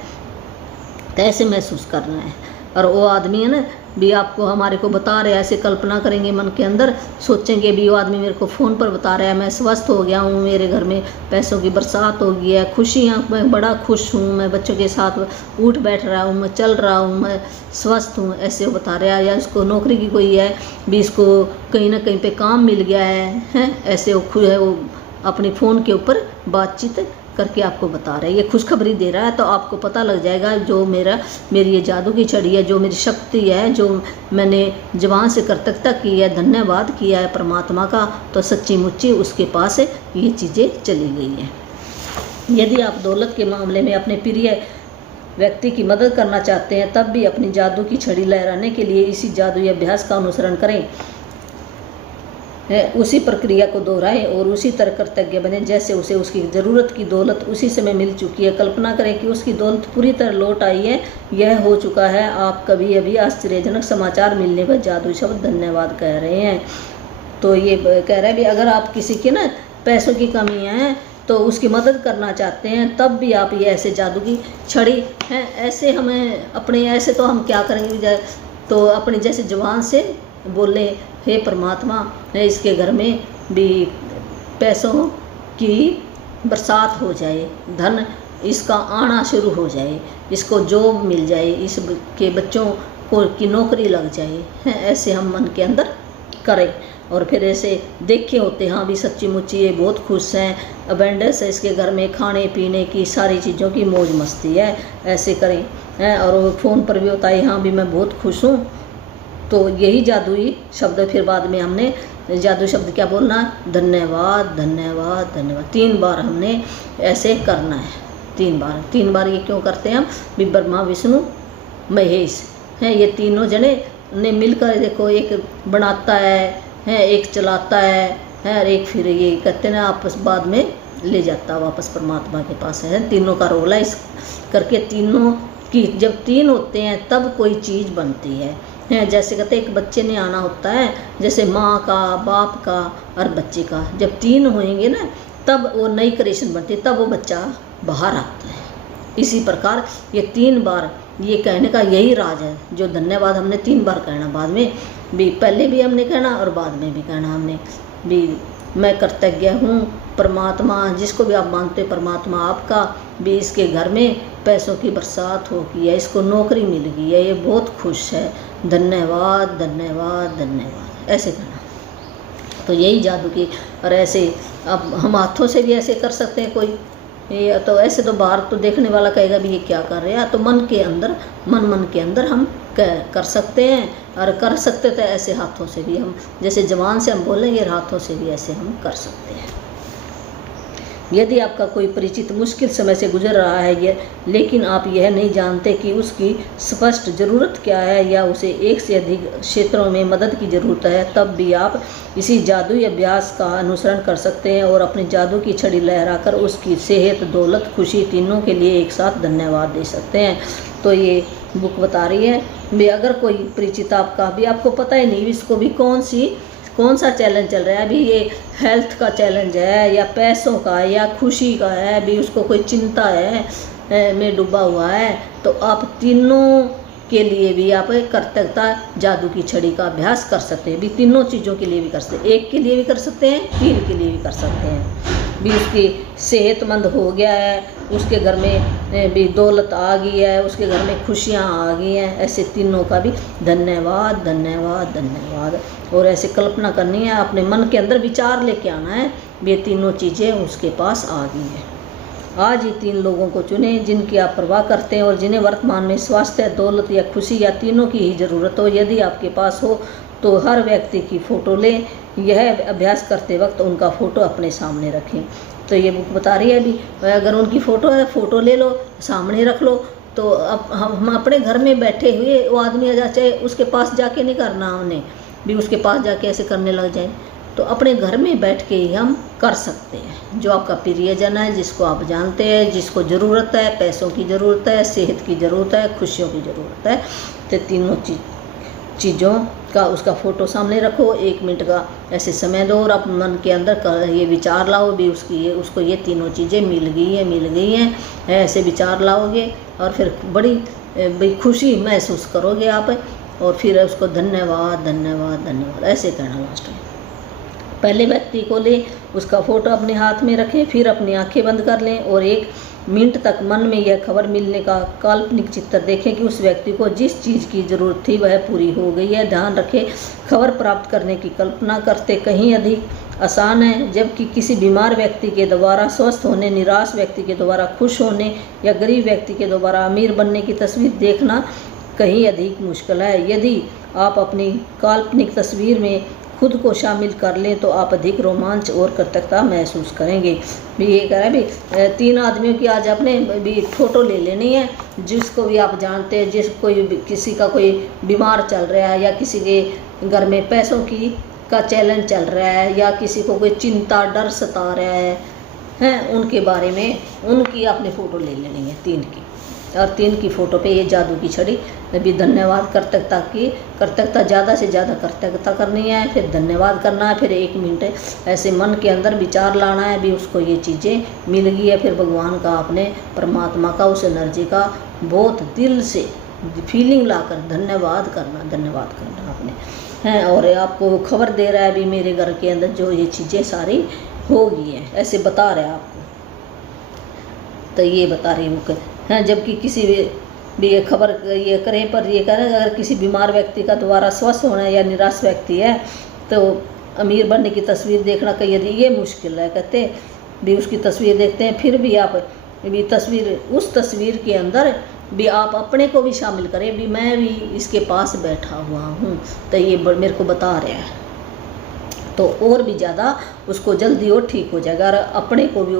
तो ऐसे महसूस करना है। और वो आदमी है ना भी आपको हमारे को बता रहा है, ऐसे कल्पना करेंगे मन के अंदर, सोचेंगे भी वो आदमी मेरे को फ़ोन पर बता रहा है मैं स्वस्थ हो गया हूँ, मेरे घर में पैसों की बरसात हो गई है, खुशियाँ, मैं बड़ा खुश हूँ, मैं बच्चों के साथ उठ बैठ रहा हूँ, मैं चल रहा हूँ, मैं स्वस्थ हूँ, ऐसे वो बता रहा है। या इसको नौकरी की कोई है भी इसको कहीं ना कहीं पे काम मिल गया है ऐसे वो अपने फ़ोन के ऊपर बातचीत करके आपको बता रहा है, ये खुशखबरी दे रहा है। तो आपको पता लग जाएगा जो मेरी ये जादू की छड़ी है, जो मेरी शक्ति है, जो मैंने जवान से कृतज्ञता की है, धन्यवाद किया है परमात्मा का, तो सच्ची मुच्ची उसके पास ये चीज़ें चली गई हैं। यदि आप दौलत के मामले में अपने प्रिय व्यक्ति की मदद करना चाहते हैं तब भी अपनी जादू की छड़ी लहराने के लिए इसी जादुई अभ्यास का अनुसरण करें, उसी प्रक्रिया को दोहराएं और उसी तरह कृतज्ञ बने जैसे उसे उसकी ज़रूरत की दौलत उसी समय मिल चुकी है। कल्पना करें कि उसकी दौलत पूरी तरह लौट आई है, यह हो चुका है। आप कभी अभी आश्चर्यजनक समाचार मिलने पर जादुई शब्द धन्यवाद कह रहे हैं। तो ये कह रहा है भी अगर आप किसी की ना पैसों की कमी है तो उसकी मदद करना चाहते हैं तब भी आप ये ऐसे जादू की छड़ी हैं, ऐसे हमें अपने ऐसे तो हम क्या करेंगे, तो अपने जैसे जवान से बोले, हे परमात्मा इसके घर में भी पैसों की बरसात हो जाए, धन इसका आना शुरू हो जाए, इसको जॉब मिल जाए, इसके बच्चों को की नौकरी लग जाए, ऐसे हम मन के अंदर करें। और फिर ऐसे देखे होते हाँ भी सच्ची मुच्ची ये बहुत खुश हैं, अबेंडेंस है इसके घर में, खाने पीने की सारी चीज़ों की मौज मस्ती है, ऐसे करें। और फ़ोन पर भी होता है हाँ भी मैं बहुत खुश हूँ। तो यही जादुई शब्द फिर बाद में हमने जादुई शब्द क्या बोलना, धन्यवाद धन्यवाद धन्यवाद, 3 बार हमने ऐसे करना है। 3 बार ये क्यों करते हैं हम भी ब्रह्मा विष्णु महेश हैं, ये तीनों जने ने मिलकर देखो एक बनाता है एक चलाता है और एक फिर ये कहते हैं आपस बाद में ले जाता वापस परमात्मा के पास है। तीनों का रोल है इस करके, तीनों की जब 3 होते हैं तब कोई चीज़ बनती है। जैसे कहते एक बच्चे ने आना होता है, जैसे माँ का, बाप का और बच्चे का, जब 3 होंगे ना तब वो नई क्रिएशन बनती है, तब वो बच्चा बाहर आता है। इसी प्रकार ये 3 बार ये कहने का यही राज है, जो धन्यवाद हमने 3 बार कहना, बाद में भी पहले भी हमने कहना और बाद में भी कहना हमने भी। मैं कृतज्ञ हूँ परमात्मा, जिसको भी आप मानते परमात्मा आपका भी, इसके घर में पैसों की बरसात हो गई है, इसको नौकरी मिल गई है, ये बहुत खुश है, धन्यवाद धन्यवाद धन्यवाद, ऐसे करना। तो यही जादू की। और ऐसे अब हम हाथों से भी ऐसे कर सकते हैं कोई, ये तो ऐसे तो बाहर तो देखने वाला कहेगा भी ये क्या कर रहे हैं, तो मन के अंदर हम कर सकते हैं। और कर सकते थे ऐसे हाथों से भी हम, जैसे जवान से हम बोलेंगे हाथों से भी ऐसे हम कर सकते हैं। यदि आपका कोई परिचित मुश्किल समय से गुजर रहा है लेकिन आप यह नहीं जानते कि उसकी स्पष्ट ज़रूरत क्या है या उसे एक से अधिक क्षेत्रों में मदद की ज़रूरत है, तब भी आप इसी जादुई अभ्यास का अनुसरण कर सकते हैं और अपनी जादू की छड़ी लहराकर उसकी सेहत, दौलत, खुशी तीनों के लिए एक साथ धन्यवाद दे सकते हैं। तो ये बुक बता रही है भी अगर कोई परिचित आपका भी आपको पता ही नहीं इसको भी कौन सा चैलेंज चल रहा है, अभी ये हेल्थ का चैलेंज है या पैसों का या खुशी का है, अभी उसको कोई चिंता है में डूबा हुआ है, तो आप तीनों के लिए भी आप कर्तव्यता जादू की छड़ी का अभ्यास कर सकते हैं। भी तीनों चीज़ों के लिए भी कर सकते हैं, एक के लिए भी कर सकते हैं, तीन के लिए भी कर सकते हैं। भी उसकी सेहतमंद हो गया है, उसके घर में भी दौलत आ गई है, उसके घर में खुशियाँ आ गई हैं, ऐसे तीनों का भी धन्यवाद धन्यवाद धन्यवाद। और ऐसे कल्पना करनी है, अपने मन के अंदर विचार लेके आना है ये तीनों चीज़ें उसके पास आ गई हैं। आज ही 3 लोगों को चुनें जिनकी आप परवाह करते हैं और जिन्हें वर्तमान में स्वास्थ्य, दौलत या खुशी या तीनों की ही ज़रूरत हो। यदि आपके पास हो तो हर व्यक्ति की फ़ोटो लें। यह अभ्यास करते वक्त उनका फ़ोटो अपने सामने रखें। तो ये बुक बता रही है अभी अगर उनकी फ़ोटो है, फ़ोटो ले लो, सामने रख लो। तो अब हम अपने घर में बैठे हुए वो आदमी आ जाए, चाहे उसके पास जाके नहीं करना, हमने भी उसके पास जाके ऐसे करने लग जाए, तो अपने घर में बैठ के ही हम कर सकते हैं। जो आपका प्रियजन है, जिसको आप जानते हैं, जिसको ज़रूरत है, पैसों की ज़रूरत है, सेहत की ज़रूरत है, खुशियों की ज़रूरत है, तो तीनों चीज़ों का उसका फ़ोटो सामने रखो, 1 मिनट का ऐसे समय दो और आप मन के अंदर ये विचार लाओ भी उसको ये तीनों चीज़ें मिल गई हैं, ऐसे विचार लाओगे और फिर बड़ी खुशी महसूस करोगे आप। और फिर उसको धन्यवाद धन्यवाद धन्यवाद ऐसे कहना लास्ट में। पहले व्यक्ति को लें, उसका फ़ोटो अपने हाथ में रखें, फिर अपनी आंखें बंद कर लें और 1 मिनट तक मन में यह खबर मिलने का काल्पनिक चित्र देखें कि उस व्यक्ति को जिस चीज़ की ज़रूरत थी वह पूरी हो गई है। ध्यान रखें, खबर प्राप्त करने की कल्पना करते कहीं अधिक आसान है, जबकि किसी बीमार व्यक्ति के दोबारा स्वस्थ होने, निराश व्यक्ति के दोबारा खुश होने या गरीब व्यक्ति के दोबारा अमीर बनने की तस्वीर देखना कहीं अधिक मुश्किल है। यदि आप अपनी काल्पनिक तस्वीर में खुद को शामिल कर लें तो आप अधिक रोमांच और कृतज्ञता महसूस करेंगे। भी ये कह रहा है भी 3 आदमियों की आज आपने भी फ़ोटो ले लेनी है, जिसको भी आप जानते हैं, किसी का कोई बीमार चल रहा है या किसी के घर में पैसों का चैलेंज चल रहा है या किसी को कोई चिंता डर सता रहा है उनके बारे में उनकी आपने फ़ोटो ले लेनी है 3 की। और 3 की फ़ोटो पे ये जादू की छड़ी भी धन्यवाद कर्तव्यता ज़्यादा से ज़्यादा कर्तव्यता करनी है, फिर धन्यवाद करना है, फिर 1 मिनट ऐसे मन के अंदर विचार लाना है भी उसको ये चीज़ें मिल गई है। फिर भगवान का, अपने परमात्मा का, उस एनर्जी का बहुत दिल से फीलिंग लाकर धन्यवाद करना आपने हैं। और आपको खबर दे रहा है भी मेरे घर के अंदर जो ये चीज़ें सारी हो गई हैं, ऐसे बता रहा है आपको। तो ये बता रही बुक हैं, जबकि किसी भी ये खबर ये करें पर ये करें अगर किसी बीमार व्यक्ति का दोबारा स्वस्थ होना या निराश व्यक्ति है तो अमीर बनने की तस्वीर देखना कहीं यदि ये मुश्किल है, कहते भी उसकी तस्वीर देखते हैं, फिर भी आप भी उस तस्वीर के अंदर भी आप अपने को भी शामिल करें भी मैं भी इसके पास बैठा हुआ हूँ। तो ये मेरे को बता रहा है, तो और भी ज़्यादा उसको जल्दी और ठीक हो जाएगा। और अपने को भी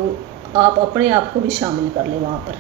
आप अपने आप को भी शामिल कर ले वहाँ पर।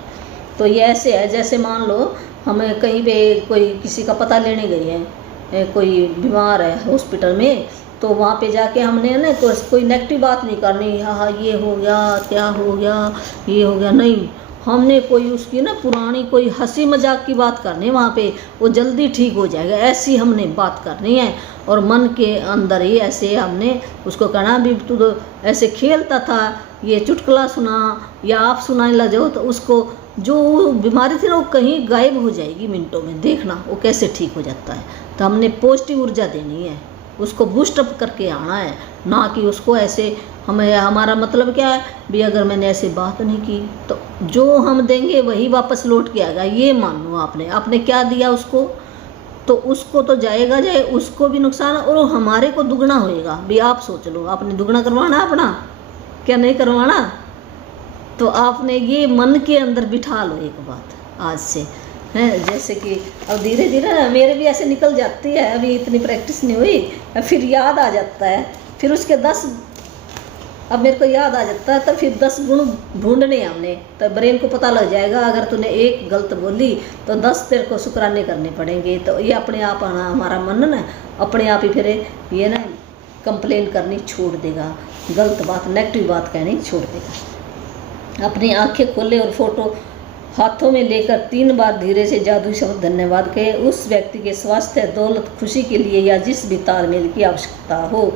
तो ये ऐसे है जैसे मान लो हमें कहीं पे कोई किसी का पता लेने गई है, कोई बीमार है हॉस्पिटल में, तो वहाँ पे जाके हमने ना कोई नेगेटिव बात नहीं करनी, हाँ ये हो गया, क्या हो गया, ये हो गया, नहीं, हमने कोई उसकी ना पुरानी कोई हंसी मजाक की बात करनी है वहाँ पे, वो जल्दी ठीक हो जाएगा, ऐसी हमने बात करनी है। और मन के अंदर ही ऐसे हमने उसको कहना भी तू तो ऐसे खेलता था, ये चुटकुला सुना या आप सुनाने लग जाओ तो उसको जो बीमारी थी ना वो कहीं गायब हो जाएगी मिनटों में, देखना वो कैसे ठीक हो जाता है। तो हमने पॉजिटिव ऊर्जा देनी है, उसको बूस्टअप करके आना है, ना कि उसको ऐसे हमारा मतलब क्या है भी अगर मैंने ऐसे बात नहीं की तो जो हम देंगे वही वापस लौट के आएगा। ये मान लो आपने क्या दिया उसको, तो उसको तो जाएगा उसको भी नुकसान और हमारे को दुगना होएगा। भी आप सोच लो, आपने दुगना करवाना अपना, क्या नहीं करवाना? तो आपने ये मन के अंदर बिठा लो एक बात आज से हैं। जैसे कि अब धीरे धीरे ना मेरे भी ऐसे निकल जाती है, अभी इतनी प्रैक्टिस नहीं हुई, फिर याद आ जाता है, फिर उसके 10 अब मेरे को याद आ जाता है, तो फिर 10 गुण ढूंढने हमने, तो ब्रेन को पता लग जाएगा अगर तूने एक गलत बोली तो 10 तेरे को शुक्राने करने पड़ेंगे। तो ये अपने आप आना, हमारा मन ना अपने आप ही फिर ये ना कंप्लेन करनी छोड़ देगा, गलत बात नेगेटिव बात कहनी छोड़ देगा। अपनी आंखें खोले और फोटो हाथों में लेकर 3 बार धीरे से जादुई शब्द धन्यवाद कहे। उस व्यक्ति के स्वास्थ्य, दौलत, खुशी के लिए या जिस भी तालमेल की आवश्यकता हो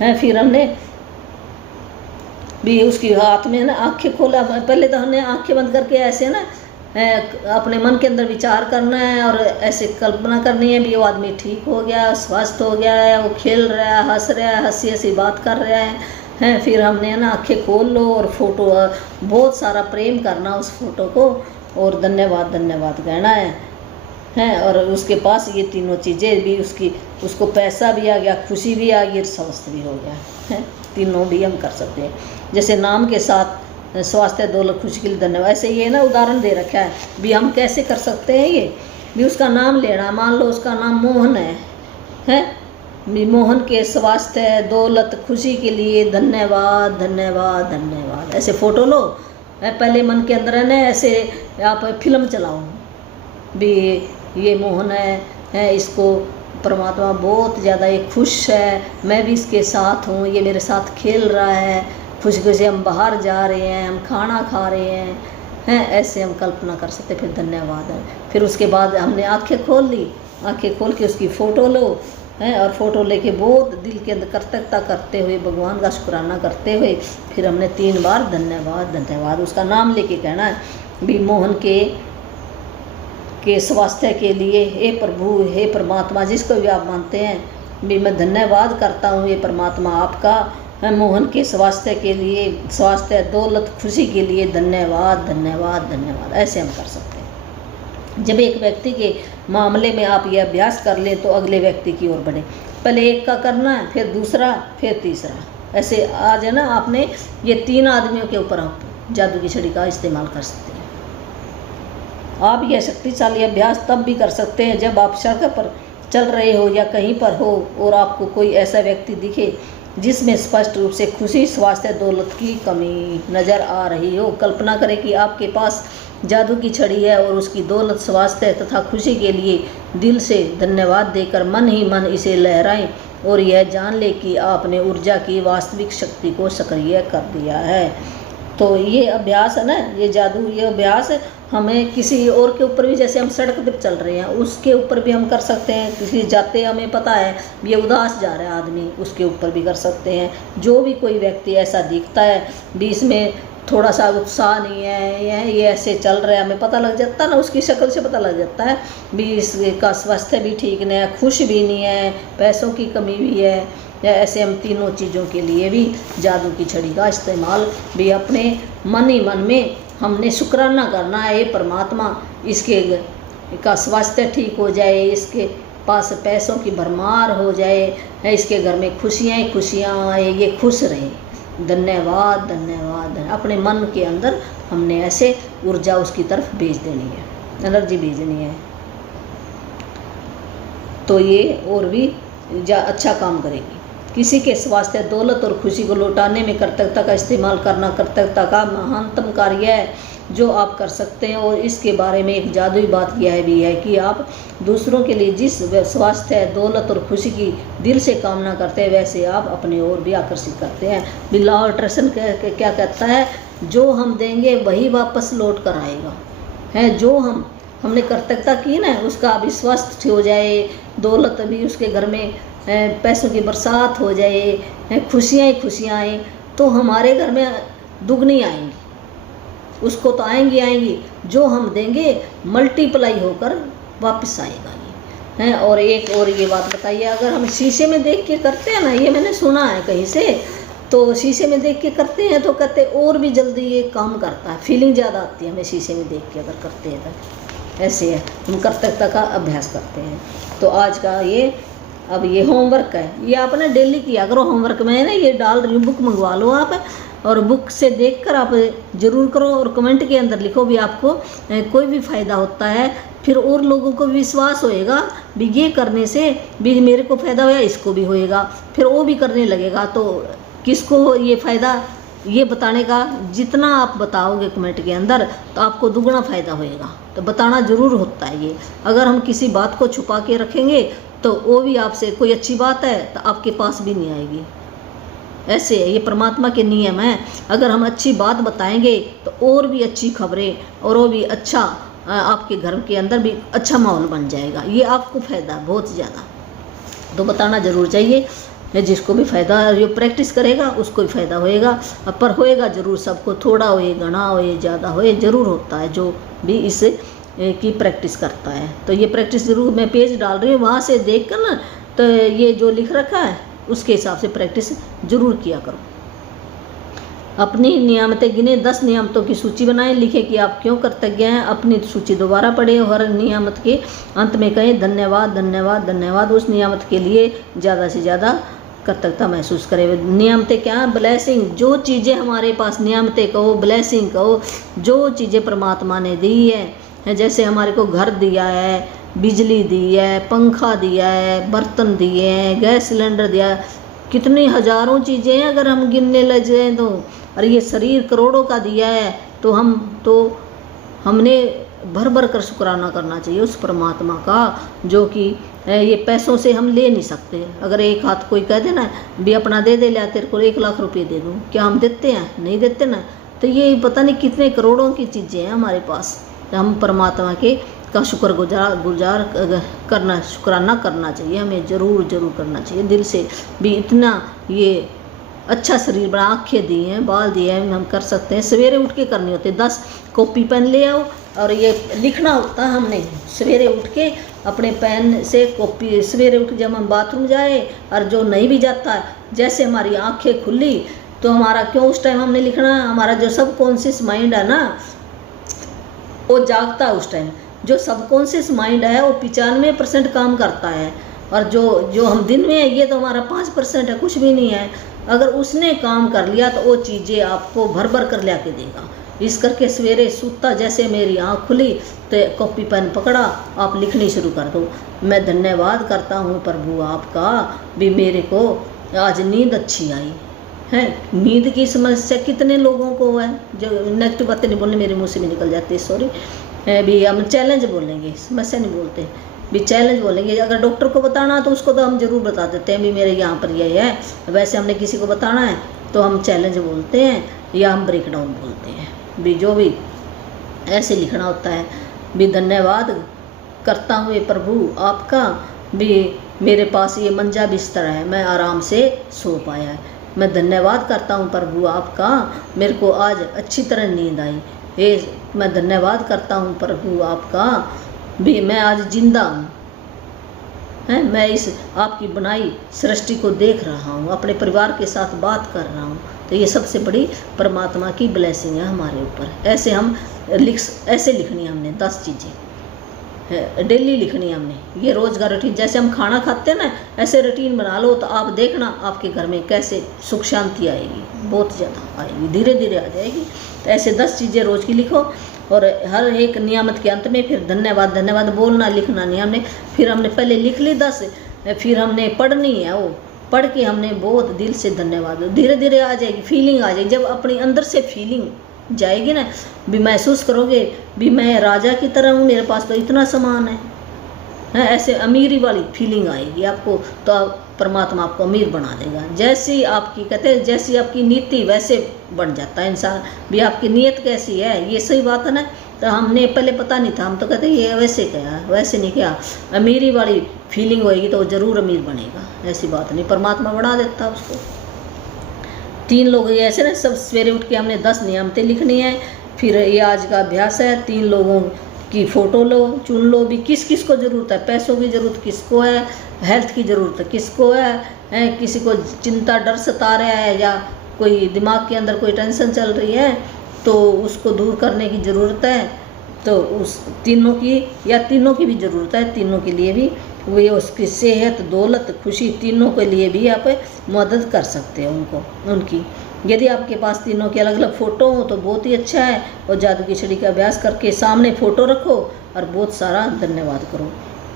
है। फिर हमने भी उसकी हाथ में ना आंखें खोला, पहले तो हमने आंखें बंद करके ऐसे ना अपने मन के अंदर विचार करना है और ऐसे कल्पना करनी है भी वो आदमी ठीक हो गया, स्वस्थ हो गया है, वो खेल रहा है, हंस रहा है, हंसी हंसी बात कर रहा है। फिर हमने ना आंखें खोल लो और फोटो बहुत सारा प्रेम करना उस फोटो को और धन्यवाद धन्यवाद कहना है। और उसके पास ये तीनों चीज़ें भी उसको पैसा भी आ गया, खुशी भी आ गई और स्वस्थ भी हो गया है। तीनों भी हम कर सकते हैं। जैसे नाम के साथ स्वास्थ्य, दौलत, खुशी के लिए धन्यवाद, ऐसे ये ना उदाहरण दे रखा है भी हम कैसे कर सकते हैं। ये भी उसका नाम लेना, मान लो उसका नाम मोहन है भी मोहन के स्वास्थ्य, दौलत, खुशी के लिए धन्यवाद धन्यवाद धन्यवाद। ऐसे फ़ोटो लो, पहले मन के अंदर है ना ऐसे आप फिल्म चलाओ भी ये मोहन है इसको परमात्मा बहुत ज़्यादा ये खुश है, मैं भी इसके साथ हूँ, ये मेरे साथ खेल रहा है, खुशी खुशी हम बाहर जा रहे हैं, हम खाना खा रहे हैं। ऐसे हम कल्पना कर सकते। फिर धन्यवाद है। फिर उसके बाद हमने आंखें खोल ली, आंखें खोल के उसकी फ़ोटो लो और फ़ोटो लेके बहुत दिल के अंदर कृतज्ञता करते हुए, भगवान का शुक्राना करते हुए फिर हमने 3 बार धन्यवाद धन्यवाद उसका नाम लेके कहना है भी मोहन के स्वास्थ्य के लिए हे प्रभु, हे परमात्मा, जिसको भी आप मानते हैं भी मैं धन्यवाद करता हूँ ये परमात्मा आपका, मोहन के स्वास्थ्य के लिए, स्वास्थ्य, दौलत, खुशी के लिए धन्यवाद धन्यवाद धन्यवाद। ऐसे हम कर सकते हैं। जब एक व्यक्ति के मामले में आप ये अभ्यास कर लें तो अगले व्यक्ति की ओर बढ़े। पहले एक का करना है, फिर दूसरा, फिर तीसरा। ऐसे आज है ना आपने ये 3 आदमियों के ऊपर आप जादू की छड़ी का इस्तेमाल कर सकते हैं। आप यह शक्तिशाली अभ्यास तब भी कर सकते हैं जब आप सड़क पर चल रहे हो या कहीं पर हो और आपको कोई ऐसा व्यक्ति दिखे जिसमें स्पष्ट रूप से खुशी, स्वास्थ्य, दौलत की कमी नज़र आ रही हो। कल्पना करें कि आपके पास जादू की छड़ी है और उसकी दौलत, स्वास्थ्य तथा खुशी के लिए दिल से धन्यवाद देकर मन ही मन इसे लहराएं और यह जान लें कि आपने ऊर्जा की वास्तविक शक्ति को सक्रिय कर दिया है। तो ये अभ्यास है ना, ये जादू, ये अभ्यास हमें किसी और के ऊपर भी, जैसे हम सड़क पर चल रहे हैं उसके ऊपर भी हम कर सकते हैं। किसी जाते हमें पता है ये उदास जा रहा है आदमी, उसके ऊपर भी कर सकते हैं। जो भी कोई व्यक्ति ऐसा दिखता है भी इसमें थोड़ा सा उत्साह नहीं है, ये ऐसे चल रहा है, हमें पता लग जाता है ना, उसकी शक्ल से पता लग जाता है भी इसका स्वास्थ्य भी ठीक नहीं है, खुश भी नहीं है, पैसों की कमी भी है। या ऐसे हम तीनों चीज़ों के लिए भी जादू की छड़ी का इस्तेमाल भी अपने मन ही मन में हमने शुक्राना करना है, ये परमात्मा इसके का स्वास्थ्य ठीक हो जाए, इसके पास पैसों की भरमार हो जाए, इसके घर में खुशियाँ ही खुशियाँ आए, ये खुश रहे, धन्यवाद धन्यवाद। अपने मन के अंदर हमने ऐसे ऊर्जा उसकी तरफ भेज देनी है, एनर्जी भेजनी है, तो ये और भी अच्छा काम करेगी। किसी के स्वास्थ्य, दौलत और खुशी को लौटाने में कृतज्ञता का इस्तेमाल करना कृतज्ञता का महानतम कार्य है जो आप कर सकते हैं। और इसके बारे में एक जादुई बात यह भी है कि आप दूसरों के लिए जिस स्वास्थ्य, दौलत और खुशी की दिल से कामना करते हैं वैसे आप अपनी ओर भी आकर्षित करते हैं। लॉ ऑफ अट्रैक्शन क्या कहता है, जो हम देंगे वही वापस लौट कर आएगा। जो हमने कृतज्ञता की ना, उसका अभी स्वस्थ हो जाए, दौलत भी उसके घर में, पैसों की बरसात हो जाए, खुशियाँ ही खुशियाँ आए, तो हमारे घर में दुगनी आएंगी, उसको तो आएंगी, जो हम देंगे मल्टीप्लाई होकर वापस आएगा ये। और एक और ये बात बताइए, अगर हम शीशे में देख के करते हैं ना, ये मैंने सुना है कहीं से, तो शीशे में देख के करते हैं तो कहते और भी जल्दी ये काम करता है, फीलिंग ज़्यादा आती है हमें शीशे में देख के अगर करते हैं तो। ऐसे है, हम कृतज्ञता का अभ्यास करते हैं। तो आज का ये अब ये होमवर्क है, ये आपने डेली किया करो। होमवर्क में ना ये डाल रही हूँ, बुक मंगवा लो आप और बुक से देखकर आप ज़रूर करो और कमेंट के अंदर लिखो भी आपको कोई भी फ़ायदा होता है, फिर और लोगों को विश्वास होएगा भी ये करने से भी मेरे को फ़ायदा होया, इसको भी होएगा, फिर वो भी करने लगेगा। तो किसको ये फ़ायदा, ये बताने का जितना आप बताओगे कमेंट के अंदर तो आपको दुगना फ़ायदा होएगा। तो बताना ज़रूर होता है ये। अगर हम किसी बात को छुपा के रखेंगे तो वो भी आपसे, कोई अच्छी बात है तो आपके पास भी नहीं आएगी। ऐसे है, ये परमात्मा के नियम हैं। अगर हम अच्छी बात बताएंगे तो और भी अच्छी खबरें और वो भी अच्छा, आपके घर के अंदर भी अच्छा माहौल बन जाएगा। ये आपको फ़ायदा बहुत ज़्यादा, तो बताना ज़रूर चाहिए। जिसको भी फ़ायदा, जो प्रैक्टिस करेगा उसको भी फ़ायदा होएगा। पर होएगा ज़रूर सबको, थोड़ा होए, घना होए, ज़्यादा होए, ज़रूर होता है जो भी इस की प्रैक्टिस करता है। तो ये प्रैक्टिस ज़रूर, मैं पेज डाल रही हूँ वहाँ से देख कर ना, तो ये जो लिख रखा है उसके हिसाब से प्रैक्टिस ज़रूर किया करो। अपनी नियामतें गिने, 10 नियामतों की सूची बनाएं, लिखें कि आप क्यों कृतज्ञ हैं। अपनी सूची दोबारा पढ़े, हर नियामत के अंत में कहें धन्यवाद धन्यवाद धन्यवाद। उस नियामत के लिए ज़्यादा से ज़्यादा कृतज्ञता महसूस करें। नियामतें क्या? ब्लेसिंग। जो चीज़ें हमारे पास, नियामतें कहो, ब्लेसिंग कहो, जो चीज़ें परमात्मा ने दी है, जैसे हमारे को घर दिया है, बिजली दी है, पंखा दिया है, बर्तन दिए हैं, गैस सिलेंडर दिया है, कितनी हज़ारों चीज़ें हैं अगर हम गिनने लग जाएँ तो। और ये शरीर करोड़ों का दिया है, तो हमने भर भर कर शुक्राना करना चाहिए उस परमात्मा का, जो कि ये पैसों से हम ले नहीं सकते। अगर एक हाथ कोई कह देना भी अपना दे दे, लिया तेरे को 1 लाख रुपए दे दूँ, क्या हम देते हैं? नहीं देते ना। तो ये पता नहीं कितने करोड़ों की चीज़ें हैं हमारे पास। तो हम परमात्मा के का गुजार करना, शुक्राना करना चाहिए हमें, ज़रूर करना चाहिए दिल से भी। इतना ये अच्छा शरीर बना, आँखें दी हैं, बाल दिए हैं, हम कर सकते हैं। सवेरे उठ के करनी होती है। 10 कॉपी पेन ले आओ और ये लिखना होता है हमने सवेरे उठ के अपने पेन से कॉपी। सवेरे उठ जब हम बाथरूम जाए, और जो नहीं भी जाता है, जैसे हमारी आँखें खुली तो हमारा क्यों उस टाइम हमने लिखना, हमारा जो सबकॉन्शियस माइंड है ना वो जागता है उस टाइम। जो सबकॉन्शियस माइंड है वो 95% काम करता है, और जो हम दिन में है ये तो हमारा 5% है, कुछ भी नहीं है। अगर उसने काम कर लिया तो वो चीज़ें आपको भर भर कर ला के देगा। इस करके सवेरे सूता जैसे मेरी आँख खुली तो कॉपी पेन पकड़ा, आप लिखनी शुरू कर दो। मैं धन्यवाद करता हूँ प्रभु आपका भी, मेरे को आज नींद अच्छी आई है। नींद की समस्या कितने लोगों को है, जो नेगेटिव बातें नहीं बोलनी, मेरे मुँह से भी निकल जाती है, सॉरी भी। हम चैलेंज बोलेंगे, समस्या नहीं बोलते भी, चैलेंज बोलेंगे। अगर डॉक्टर को बताना तो उसको तो हम ज़रूर बता देते हैं भी मेरे यहाँ पर यह है। वैसे हमने किसी को बताना है तो हम चैलेंज बोलते हैं या हम ब्रेक डाउन बोलते हैं भी। जो भी ऐसे लिखना होता है भी, धन्यवाद करता हूँ ये प्रभु आपका भी, मेरे पास ये मंजा बिस्तर है, मैं आराम से सो पाया है। मैं धन्यवाद करता हूँ प्रभु आपका, मेरे को आज अच्छी तरह नींद आई। ये मैं धन्यवाद करता हूँ प्रभु आपका भी, मैं आज जिंदा हूँ हैं। मैं इस आपकी बनाई सृष्टि को देख रहा हूँ, अपने परिवार के साथ बात कर रहा हूँ। तो ये सबसे बड़ी परमात्मा की ब्लेसिंग है हमारे ऊपर। ऐसे हम ऐसे लिखनी है हमने 10 चीज़ें डेली लिखनी है हमने। ये रोज़ का रूटीन, जैसे हम खाना खाते हैं ना, ऐसे रूटीन बना लो तो आप देखना आपके घर में कैसे सुख शांति आएगी, बहुत ज़्यादा आएगी, धीरे धीरे आ जाएगी। तो ऐसे 10 चीज़ें रोज़ की लिखो, और हर एक नियामत के अंत में फिर धन्यवाद धन्यवाद बोलना, लिखना नहीं हमने। फिर हमने पहले लिख ली 10, फिर हमने पढ़नी है, वो पढ़ के हमने बहुत दिल से धन्यवाद, धीरे धीरे आ जाएगी, फीलिंग आ जाएगी। जब अपनी अंदर से फीलिंग जाएगी ना भी, महसूस करोगे भी मैं राजा की तरह हूँ, मेरे पास तो इतना सामान है, ऐसे अमीरी वाली फीलिंग आएगी आपको। तो परमात्मा आपको अमीर बना देगा। जैसी आपकी कहते हैं, जैसी आपकी नीति वैसे बन जाता है इंसान भी। आपकी नीयत कैसी है, ये सही बात है ना। तो हमने पहले पता नहीं था, हम तो कहते ये वैसे क्या, वैसे नहीं क्या। अमीरी वाली फीलिंग होएगी तो वो ज़रूर अमीर बनेगा, ऐसी बात नहीं, परमात्मा बना देता उसको। 3 लोग ये ऐसे ना, सब सवेरे उठ के हमने 10 नियामतें लिखनी है। फिर ये आज का अभ्यास है, 3 लोगों की फ़ोटो लो, चुन लो भी किस किस को ज़रूरत है। पैसों की ज़रूरत किसको है, हेल्थ की ज़रूरत किसको है, किसी को चिंता डर सता रहा है, या कोई दिमाग के अंदर कोई टेंशन चल रही है तो उसको दूर करने की ज़रूरत है। तो उस तीनों की या तीनों की भी ज़रूरत है, तीनों के लिए भी वे उसकी सेहत दौलत खुशी तीनों के लिए भी आप मदद कर सकते हैं उनकी। यदि आपके पास तीनों की अलग अलग फ़ोटो हो तो बहुत ही अच्छा है। और जादू की छड़ी का अभ्यास करके सामने फ़ोटो रखो और बहुत सारा धन्यवाद करो।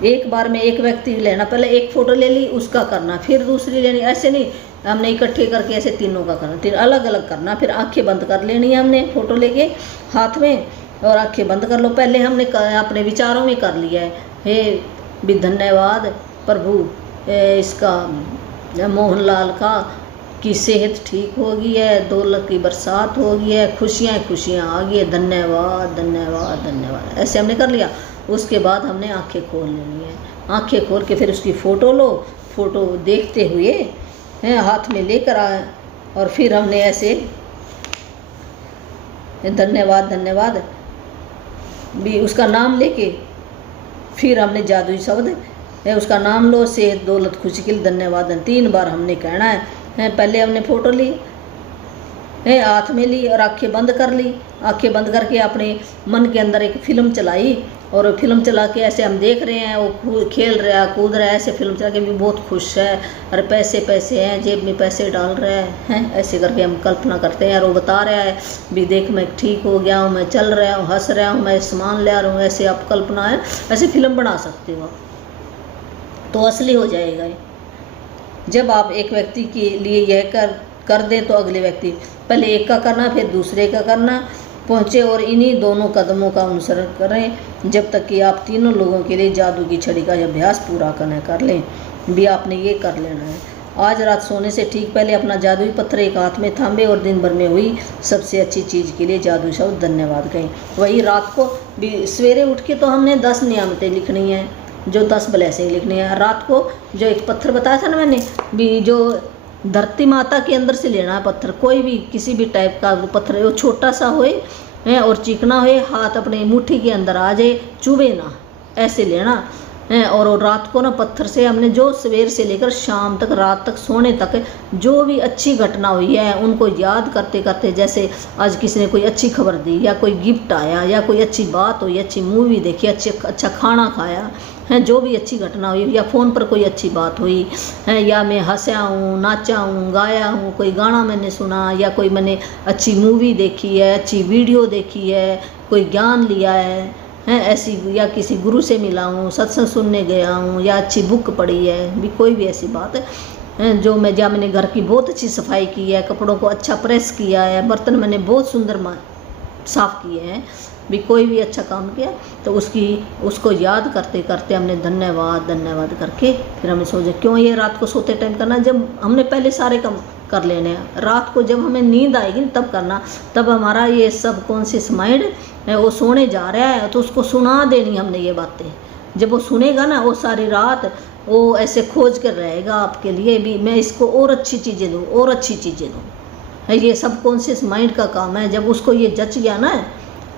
एक बार में एक व्यक्ति लेना, पहले एक फ़ोटो ले ली उसका करना, फिर दूसरी लेनी, ऐसे नहीं हमने इकट्ठे करके ऐसे तीनों का करना, फिर अलग अलग करना, फिर आंखें बंद कर लेनी है हमने फ़ोटो लेके हाथ में, और आंखें बंद कर लो। पहले हमने अपने विचारों में कर लिया है, हे भी धन्यवाद प्रभु इसका मोहनलाल का की सेहत ठीक हो गई है, दौलत की बरसात हो गई है, खुशियाँ खुशियाँ आ गई है, धन्यवाद धन्यवाद धन्यवाद। ऐसे हमने कर लिया। उसके बाद हमने आंखें खोल लेनी है। आंखें खोल के फिर उसकी फ़ोटो लो, फ़ोटो देखते हुए हाथ में लेकर आए, और फिर हमने ऐसे धन्यवाद धन्यवाद भी उसका नाम लेके, फिर हमने जादुई शब्द उसका नाम लो, सेहत दौलत खुशी के लिए धन्यवाद 3 बार हमने कहना है। पहले हमने फ़ोटो ली हाथ में ली और आंखें बंद कर ली। आंखें बंद करके अपने मन के अंदर एक फ़िल्म चलाई, और फिल्म चला के ऐसे हम देख रहे हैं वो खेल रहा है कूद रहा है, ऐसे फिल्म चला के भी बहुत खुश है, और पैसे पैसे हैं जेब में पैसे डाल रहा है, ऐसे करके हम कल्पना करते हैं। और वो बता रहा है भी देख मैं ठीक हो गया हूँ, मैं चल रहा हूँ, हंस रहा हूँ, मैं सामान ले रहा हूँ, ऐसे आप कल्पना है, ऐसे फिल्म बना सकते हो आप, तो असली हो जाएगा ये। जब आप एक व्यक्ति के लिए यह कर दें तो अगले व्यक्ति, पहले एक का करना फिर दूसरे का करना पहुँचे, और इन्हीं दोनों कदमों का अनुसरण करें जब तक कि आप तीनों लोगों के लिए जादू की छड़ी का अभ्यास पूरा कर लें। भी आपने ये कर लेना है। आज रात सोने से ठीक पहले अपना जादुई पत्थर एक हाथ में थामे और दिन भर में हुई सबसे अच्छी चीज़ के लिए जादुई शब्द धन्यवाद कहें। वही रात को भी सवेरे उठ के तो हमने 10 नियामतें लिखनी हैं, जो 10 ब्लेसिंग लिखनी है। रात को जो एक पत्थर बताया था ना मैंने भी, जो धरती माता के अंदर से लेना है पत्थर, कोई भी किसी भी टाइप का पत्थर, वो छोटा सा होए और चिकना होए, हाथ अपने मुट्ठी के अंदर आ जाए, चुभे ना, ऐसे लेना है। और रात को ना पत्थर से हमने जो सवेर से लेकर शाम तक, रात तक, सोने तक जो भी अच्छी घटना हुई है उनको याद करते करते, जैसे आज किसी ने कोई अच्छी खबर दी, या कोई गिफ्ट आया, या कोई अच्छी बात हुई, अच्छी मूवी देखी, अच्छा खाना खाया है, जो भी अच्छी घटना हुई, या फ़ोन पर कोई अच्छी बात हुई है, या मैं हंसा हूँ, नाचा हूँ, गाया हूँ, कोई गाना मैंने सुना, या कोई मैंने अच्छी मूवी देखी है, अच्छी वीडियो देखी है, कोई ज्ञान लिया है ऐसी, या किसी गुरु से मिला हूँ, सत्संग सुनने गया हूँ, या अच्छी बुक पढ़ी है, भी कोई भी ऐसी बात है जो मैंने घर की बहुत अच्छी सफाई की है, कपड़ों को अच्छा प्रेस किया है, बर्तन मैंने बहुत सुंदर साफ़ किए हैं, भी कोई भी अच्छा काम किया, तो उसको याद करते करते हमने धन्यवाद धन्यवाद करके फिर हमने सोचा क्यों ये रात को सोते टाइम करना, जब हमने पहले सारे काम कर लेने हैं। रात को जब हमें नींद आएगी तब करना, तब हमारा ये सबकॉन्शियस माइंड वो सोने जा रहा है, तो उसको सुना देनी हमने ये बातें। जब वो सुनेगा ना, वो सारी रात वो ऐसे खोज कर रहेगा आपके लिए भी, मैं इसको और अच्छी चीज़ें दूँ, और अच्छी चीज़ें दूँ। ये सबकॉन्शियस माइंड का काम है। जब उसको ये जच गया ना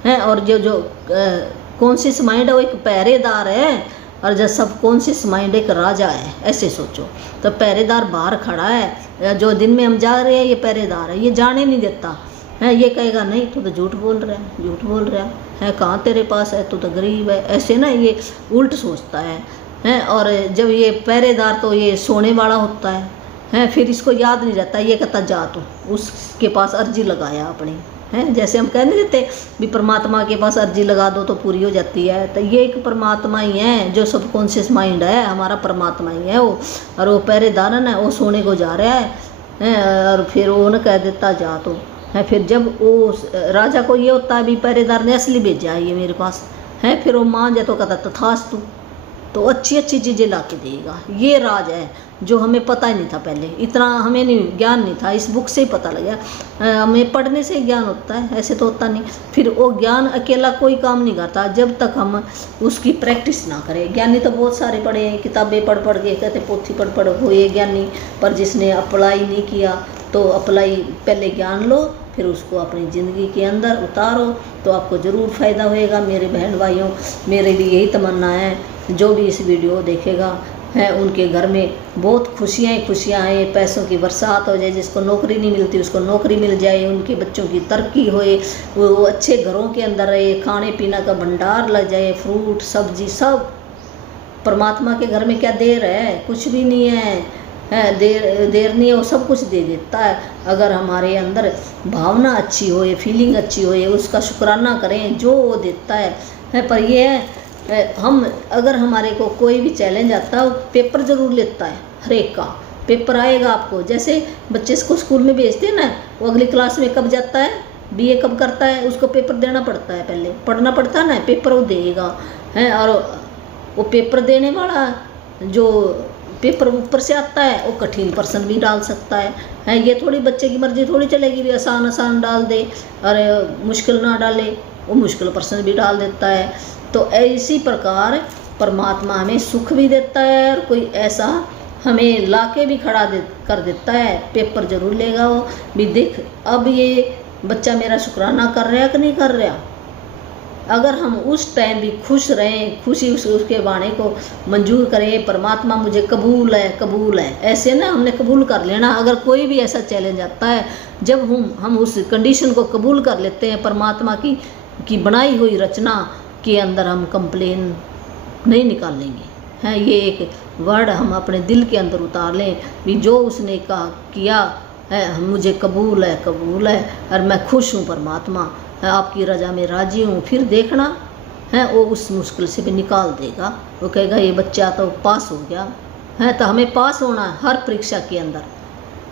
है, और जो कॉन्शियस माइंड है वो एक पहरेदार है, और जब सबकॉन्शियस माइंड एक राजा है, ऐसे सोचो। तो पहरेदार बाहर खड़ा है, जो दिन में हम जा रहे हैं ये पहरेदार है, ये जाने नहीं देता है। ये कहेगा नहीं तू तो झूठ बोल रहा है, झूठ बोल रहा है, कहाँ तेरे पास है, तू तो गरीब है, ऐसे ना ये उल्ट सोचता है। और जब ये पहरेदार तो ये सोने वाला होता है, फिर इसको याद नहीं रहता, ये कहता जा तू उसके पास अर्जी लगाया अपनी है। जैसे हम कह नहीं देते भी परमात्मा के पास अर्जी लगा दो तो पूरी हो जाती है, तो ये एक परमात्मा ही है, जो सबकॉन्शियस माइंड है हमारा परमात्मा ही है वो। और वो पहरेदार है ना, वो सोने को जा रहा है, और फिर वो न कह देता जा तो है। फिर जब वो राजा को ये होता है भी पहरेदार ने असली भेजा है ये मेरे पास है, फिर वो मान जाए तो कहता तथास्तु, तो अच्छी अच्छी चीज़ें ला के देगा। ये राज है जो हमें पता ही नहीं था पहले, इतना हमें नहीं ज्ञान नहीं था, इस बुक से ही पता लगा। हमें पढ़ने से ज्ञान होता है, ऐसे तो होता नहीं। फिर वो ज्ञान अकेला कोई काम नहीं करता जब तक हम उसकी प्रैक्टिस ना करें। ज्ञानी तो बहुत सारे पढ़े हैं, किताबें पढ़ पढ़ के कहते पोथी पढ़ पढ़ हुए ज्ञानी, पर जिसने अप्लाई नहीं किया तो अप्लाई पहले ज्ञान लो, फिर उसको अपनी ज़िंदगी के अंदर उतारो, तो आपको ज़रूर फ़ायदा होएगा। मेरे बहन भाइयों, मेरे लिए यही तमन्ना है, जो भी इस वीडियो देखेगा है उनके घर में बहुत खुशियाँ ही खुशियाँ आए, पैसों की बरसात हो जाए, जिसको नौकरी नहीं मिलती उसको नौकरी मिल जाए, उनके बच्चों की तरक्की होए, वो अच्छे घरों के अंदर रहे, खाने पीने का भंडार लग जाए, फ्रूट सब्जी सब। परमात्मा के घर में क्या देर है, कुछ भी नहीं है देर नहीं है, वो सब कुछ दे देता है। अगर हमारे अंदर भावना अच्छी हो, फीलिंग अच्छी हो, उसका शुक्राना करें जो वो देता है। पर ये है हम अगर हमारे को कोई भी चैलेंज आता है, पेपर ज़रूर लेता है हर एक का, पेपर आएगा आपको। जैसे बच्चे को स्कूल में भेजते हैं ना, वो अगली क्लास में कब जाता है, बीए कब करता है, उसको पेपर देना पड़ता है, पहले पढ़ना पड़ता है ना, पेपर वो देगा है। और वो पेपर देने वाला जो पेपर ऊपर से आता है वो कठिन प्रश्न भी डाल सकता है। ये थोड़ी बच्चे की मर्जी थोड़ी चलेगी भी आसान आसान डाल दे और मुश्किल ना डाले, वो मुश्किल प्रश्न भी डाल देता है। तो इसी प्रकार परमात्मा हमें सुख भी देता है और कोई ऐसा हमें लाके भी खड़ा कर देता है। पेपर जरूर लेगा वो भी, देख अब ये बच्चा मेरा शुक्राना कर रहा कि नहीं कर रहा। अगर हम उस टाइम भी खुश रहें, खुशी उसके बाणे को मंजूर करें, परमात्मा मुझे कबूल है कबूल है, ऐसे ना हमने कबूल कर लेना। अगर कोई भी ऐसा चैलेंज आता है, जब हम उस कंडीशन को कबूल कर लेते हैं, परमात्मा की बनाई हुई रचना के अंदर हम कंप्लेन नहीं निकालेंगे हैं। ये एक वर्ड हम अपने दिल के अंदर उतार लें भी जो उसने कहा किया है, मुझे कबूल है और मैं खुश हूँ परमात्मा, आपकी रजा में राजी हूँ। फिर देखना है वो उस मुश्किल से भी निकाल देगा। वो कहेगा ये बच्चा तो पास हो गया है। तो हमें पास होना है हर परीक्षा के अंदर।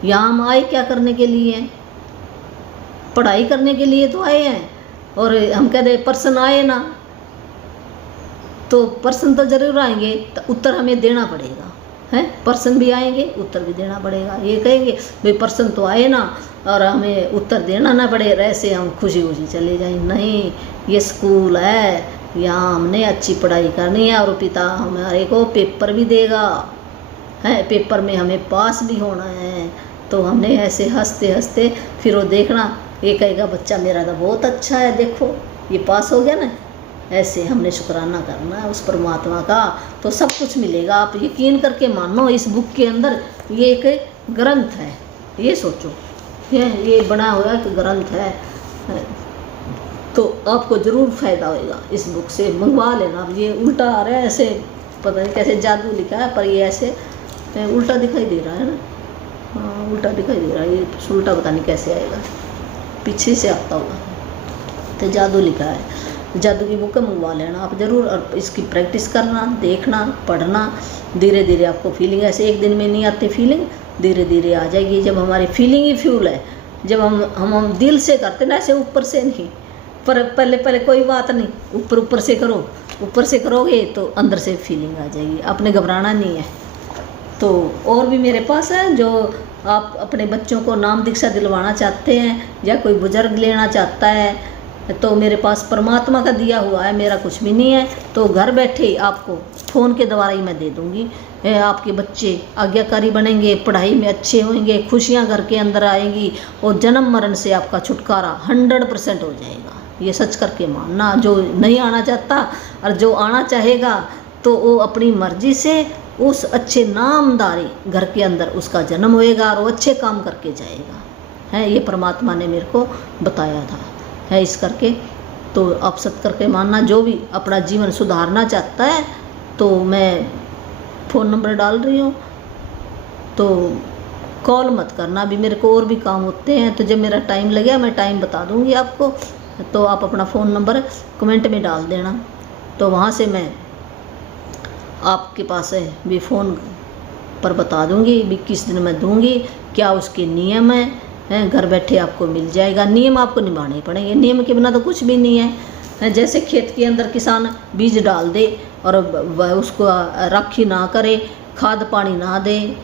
यहाँ हम आए क्या करने के लिए, पढ़ाई करने के लिए तो आए हैं। और हम कहते पर्सन आए ना, तो पर्सन तो जरूर आएंगे, तो उत्तर हमें देना पड़ेगा है। पर्सन भी आएंगे, उत्तर भी देना पड़ेगा। ये कहेंगे भाई पर्सन तो आए ना और हमें उत्तर देना ना पड़े, ऐसे हम खुशी खुशी चले जाएं। नहीं, ये स्कूल है, यहाँ हमने अच्छी पढ़ाई करनी है और पिता हमारे को पेपर भी देगा है, पेपर में हमें पास भी होना है। तो हमने ऐसे हंसते हंसते फिर वो देखना, ये कहेगा बच्चा मेरा तो बहुत अच्छा है, देखो ये पास हो गया ना। ऐसे हमने शुक्राना करना है उस परमात्मा का, तो सब कुछ मिलेगा। आप यकीन करके मानो, इस बुक के अंदर ये एक ग्रंथ है, ये सोचो ये बना हुआ एक ग्रंथ है। तो आपको ज़रूर फ़ायदा होएगा इस बुक से, मंगवा लेना। अब ये उल्टा आ रहा है, ऐसे पता नहीं कैसे जादू लिखा है, पर ये ऐसे उल्टा दिखाई दे रहा है ना। हाँ, उल्टा दिखाई दे रहा है, ये उल्टा पता नहीं कैसे आएगा, पीछे से आता होगा। तो जादू लिखा है, जादू की बुक मंगवा लेना आप ज़रूर। और इसकी प्रैक्टिस करना, देखना, पढ़ना, धीरे धीरे आपको फीलिंग, ऐसे एक दिन में नहीं आती फीलिंग, धीरे धीरे आ जाएगी। जब हमारी फीलिंग ही फ्यूल है, जब हम दिल से करते ना, ऐसे ऊपर से नहीं। पर पहले कोई बात नहीं, ऊपर से करो, ऊपर से करोगे तो अंदर से फीलिंग आ जाएगी। आपने घबराना नहीं है। तो और भी मेरे पास है, जो आप अपने बच्चों को नाम दीक्षा दिलवाना चाहते हैं या कोई बुजुर्ग लेना चाहता है, तो मेरे पास परमात्मा का दिया हुआ है, मेरा कुछ भी नहीं है। तो घर बैठे आपको फ़ोन के द्वारा ही मैं दे दूँगी। आपके बच्चे आज्ञाकारी बनेंगे, पढ़ाई में अच्छे होंगे, खुशियाँ घर के अंदर आएंगी और जन्म मरण से आपका छुटकारा 100% हो जाएगा। ये सच करके मानना। जो नहीं आना चाहता और जो आना चाहेगा तो वो अपनी मर्जी से उस अच्छे नामदारी घर के अंदर उसका जन्म होएगा और वो अच्छे काम करके जाएगा है। ये परमात्मा ने मेरे को बताया था है। इस करके तो आप सत करके मानना। जो भी अपना जीवन सुधारना चाहता है तो मैं फ़ोन नंबर डाल रही हूँ, तो कॉल मत करना। अभी मेरे को और भी काम होते हैं, तो जब मेरा टाइम लगे मैं टाइम बता दूँगी आपको। तो आप अपना फ़ोन नंबर कमेंट में डाल देना, तो वहाँ से मैं आपके पास है भी फ़ोन पर बता दूँगी भी किस दिन मैं दूँगी, क्या उसके नियम हैं। घर बैठे आपको मिल जाएगा। नियम आपको निभाने पड़ेंगे, नियम के बिना तो कुछ भी नहीं है। जैसे खेत के अंदर किसान बीज डाल दे और वह उसको राखी ना करे, खाद पानी ना दे,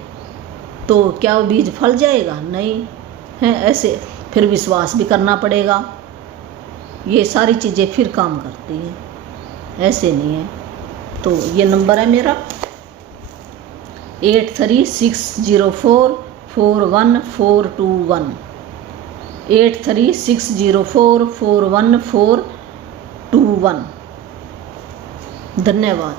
तो क्या वो बीज फल जाएगा? नहीं है। ऐसे फिर विश्वास भी करना पड़ेगा। ये सारी चीज़ें फिर काम करती हैं, ऐसे नहीं है। तो ये नंबर है मेरा 8360441421 8360441421। धन्यवाद।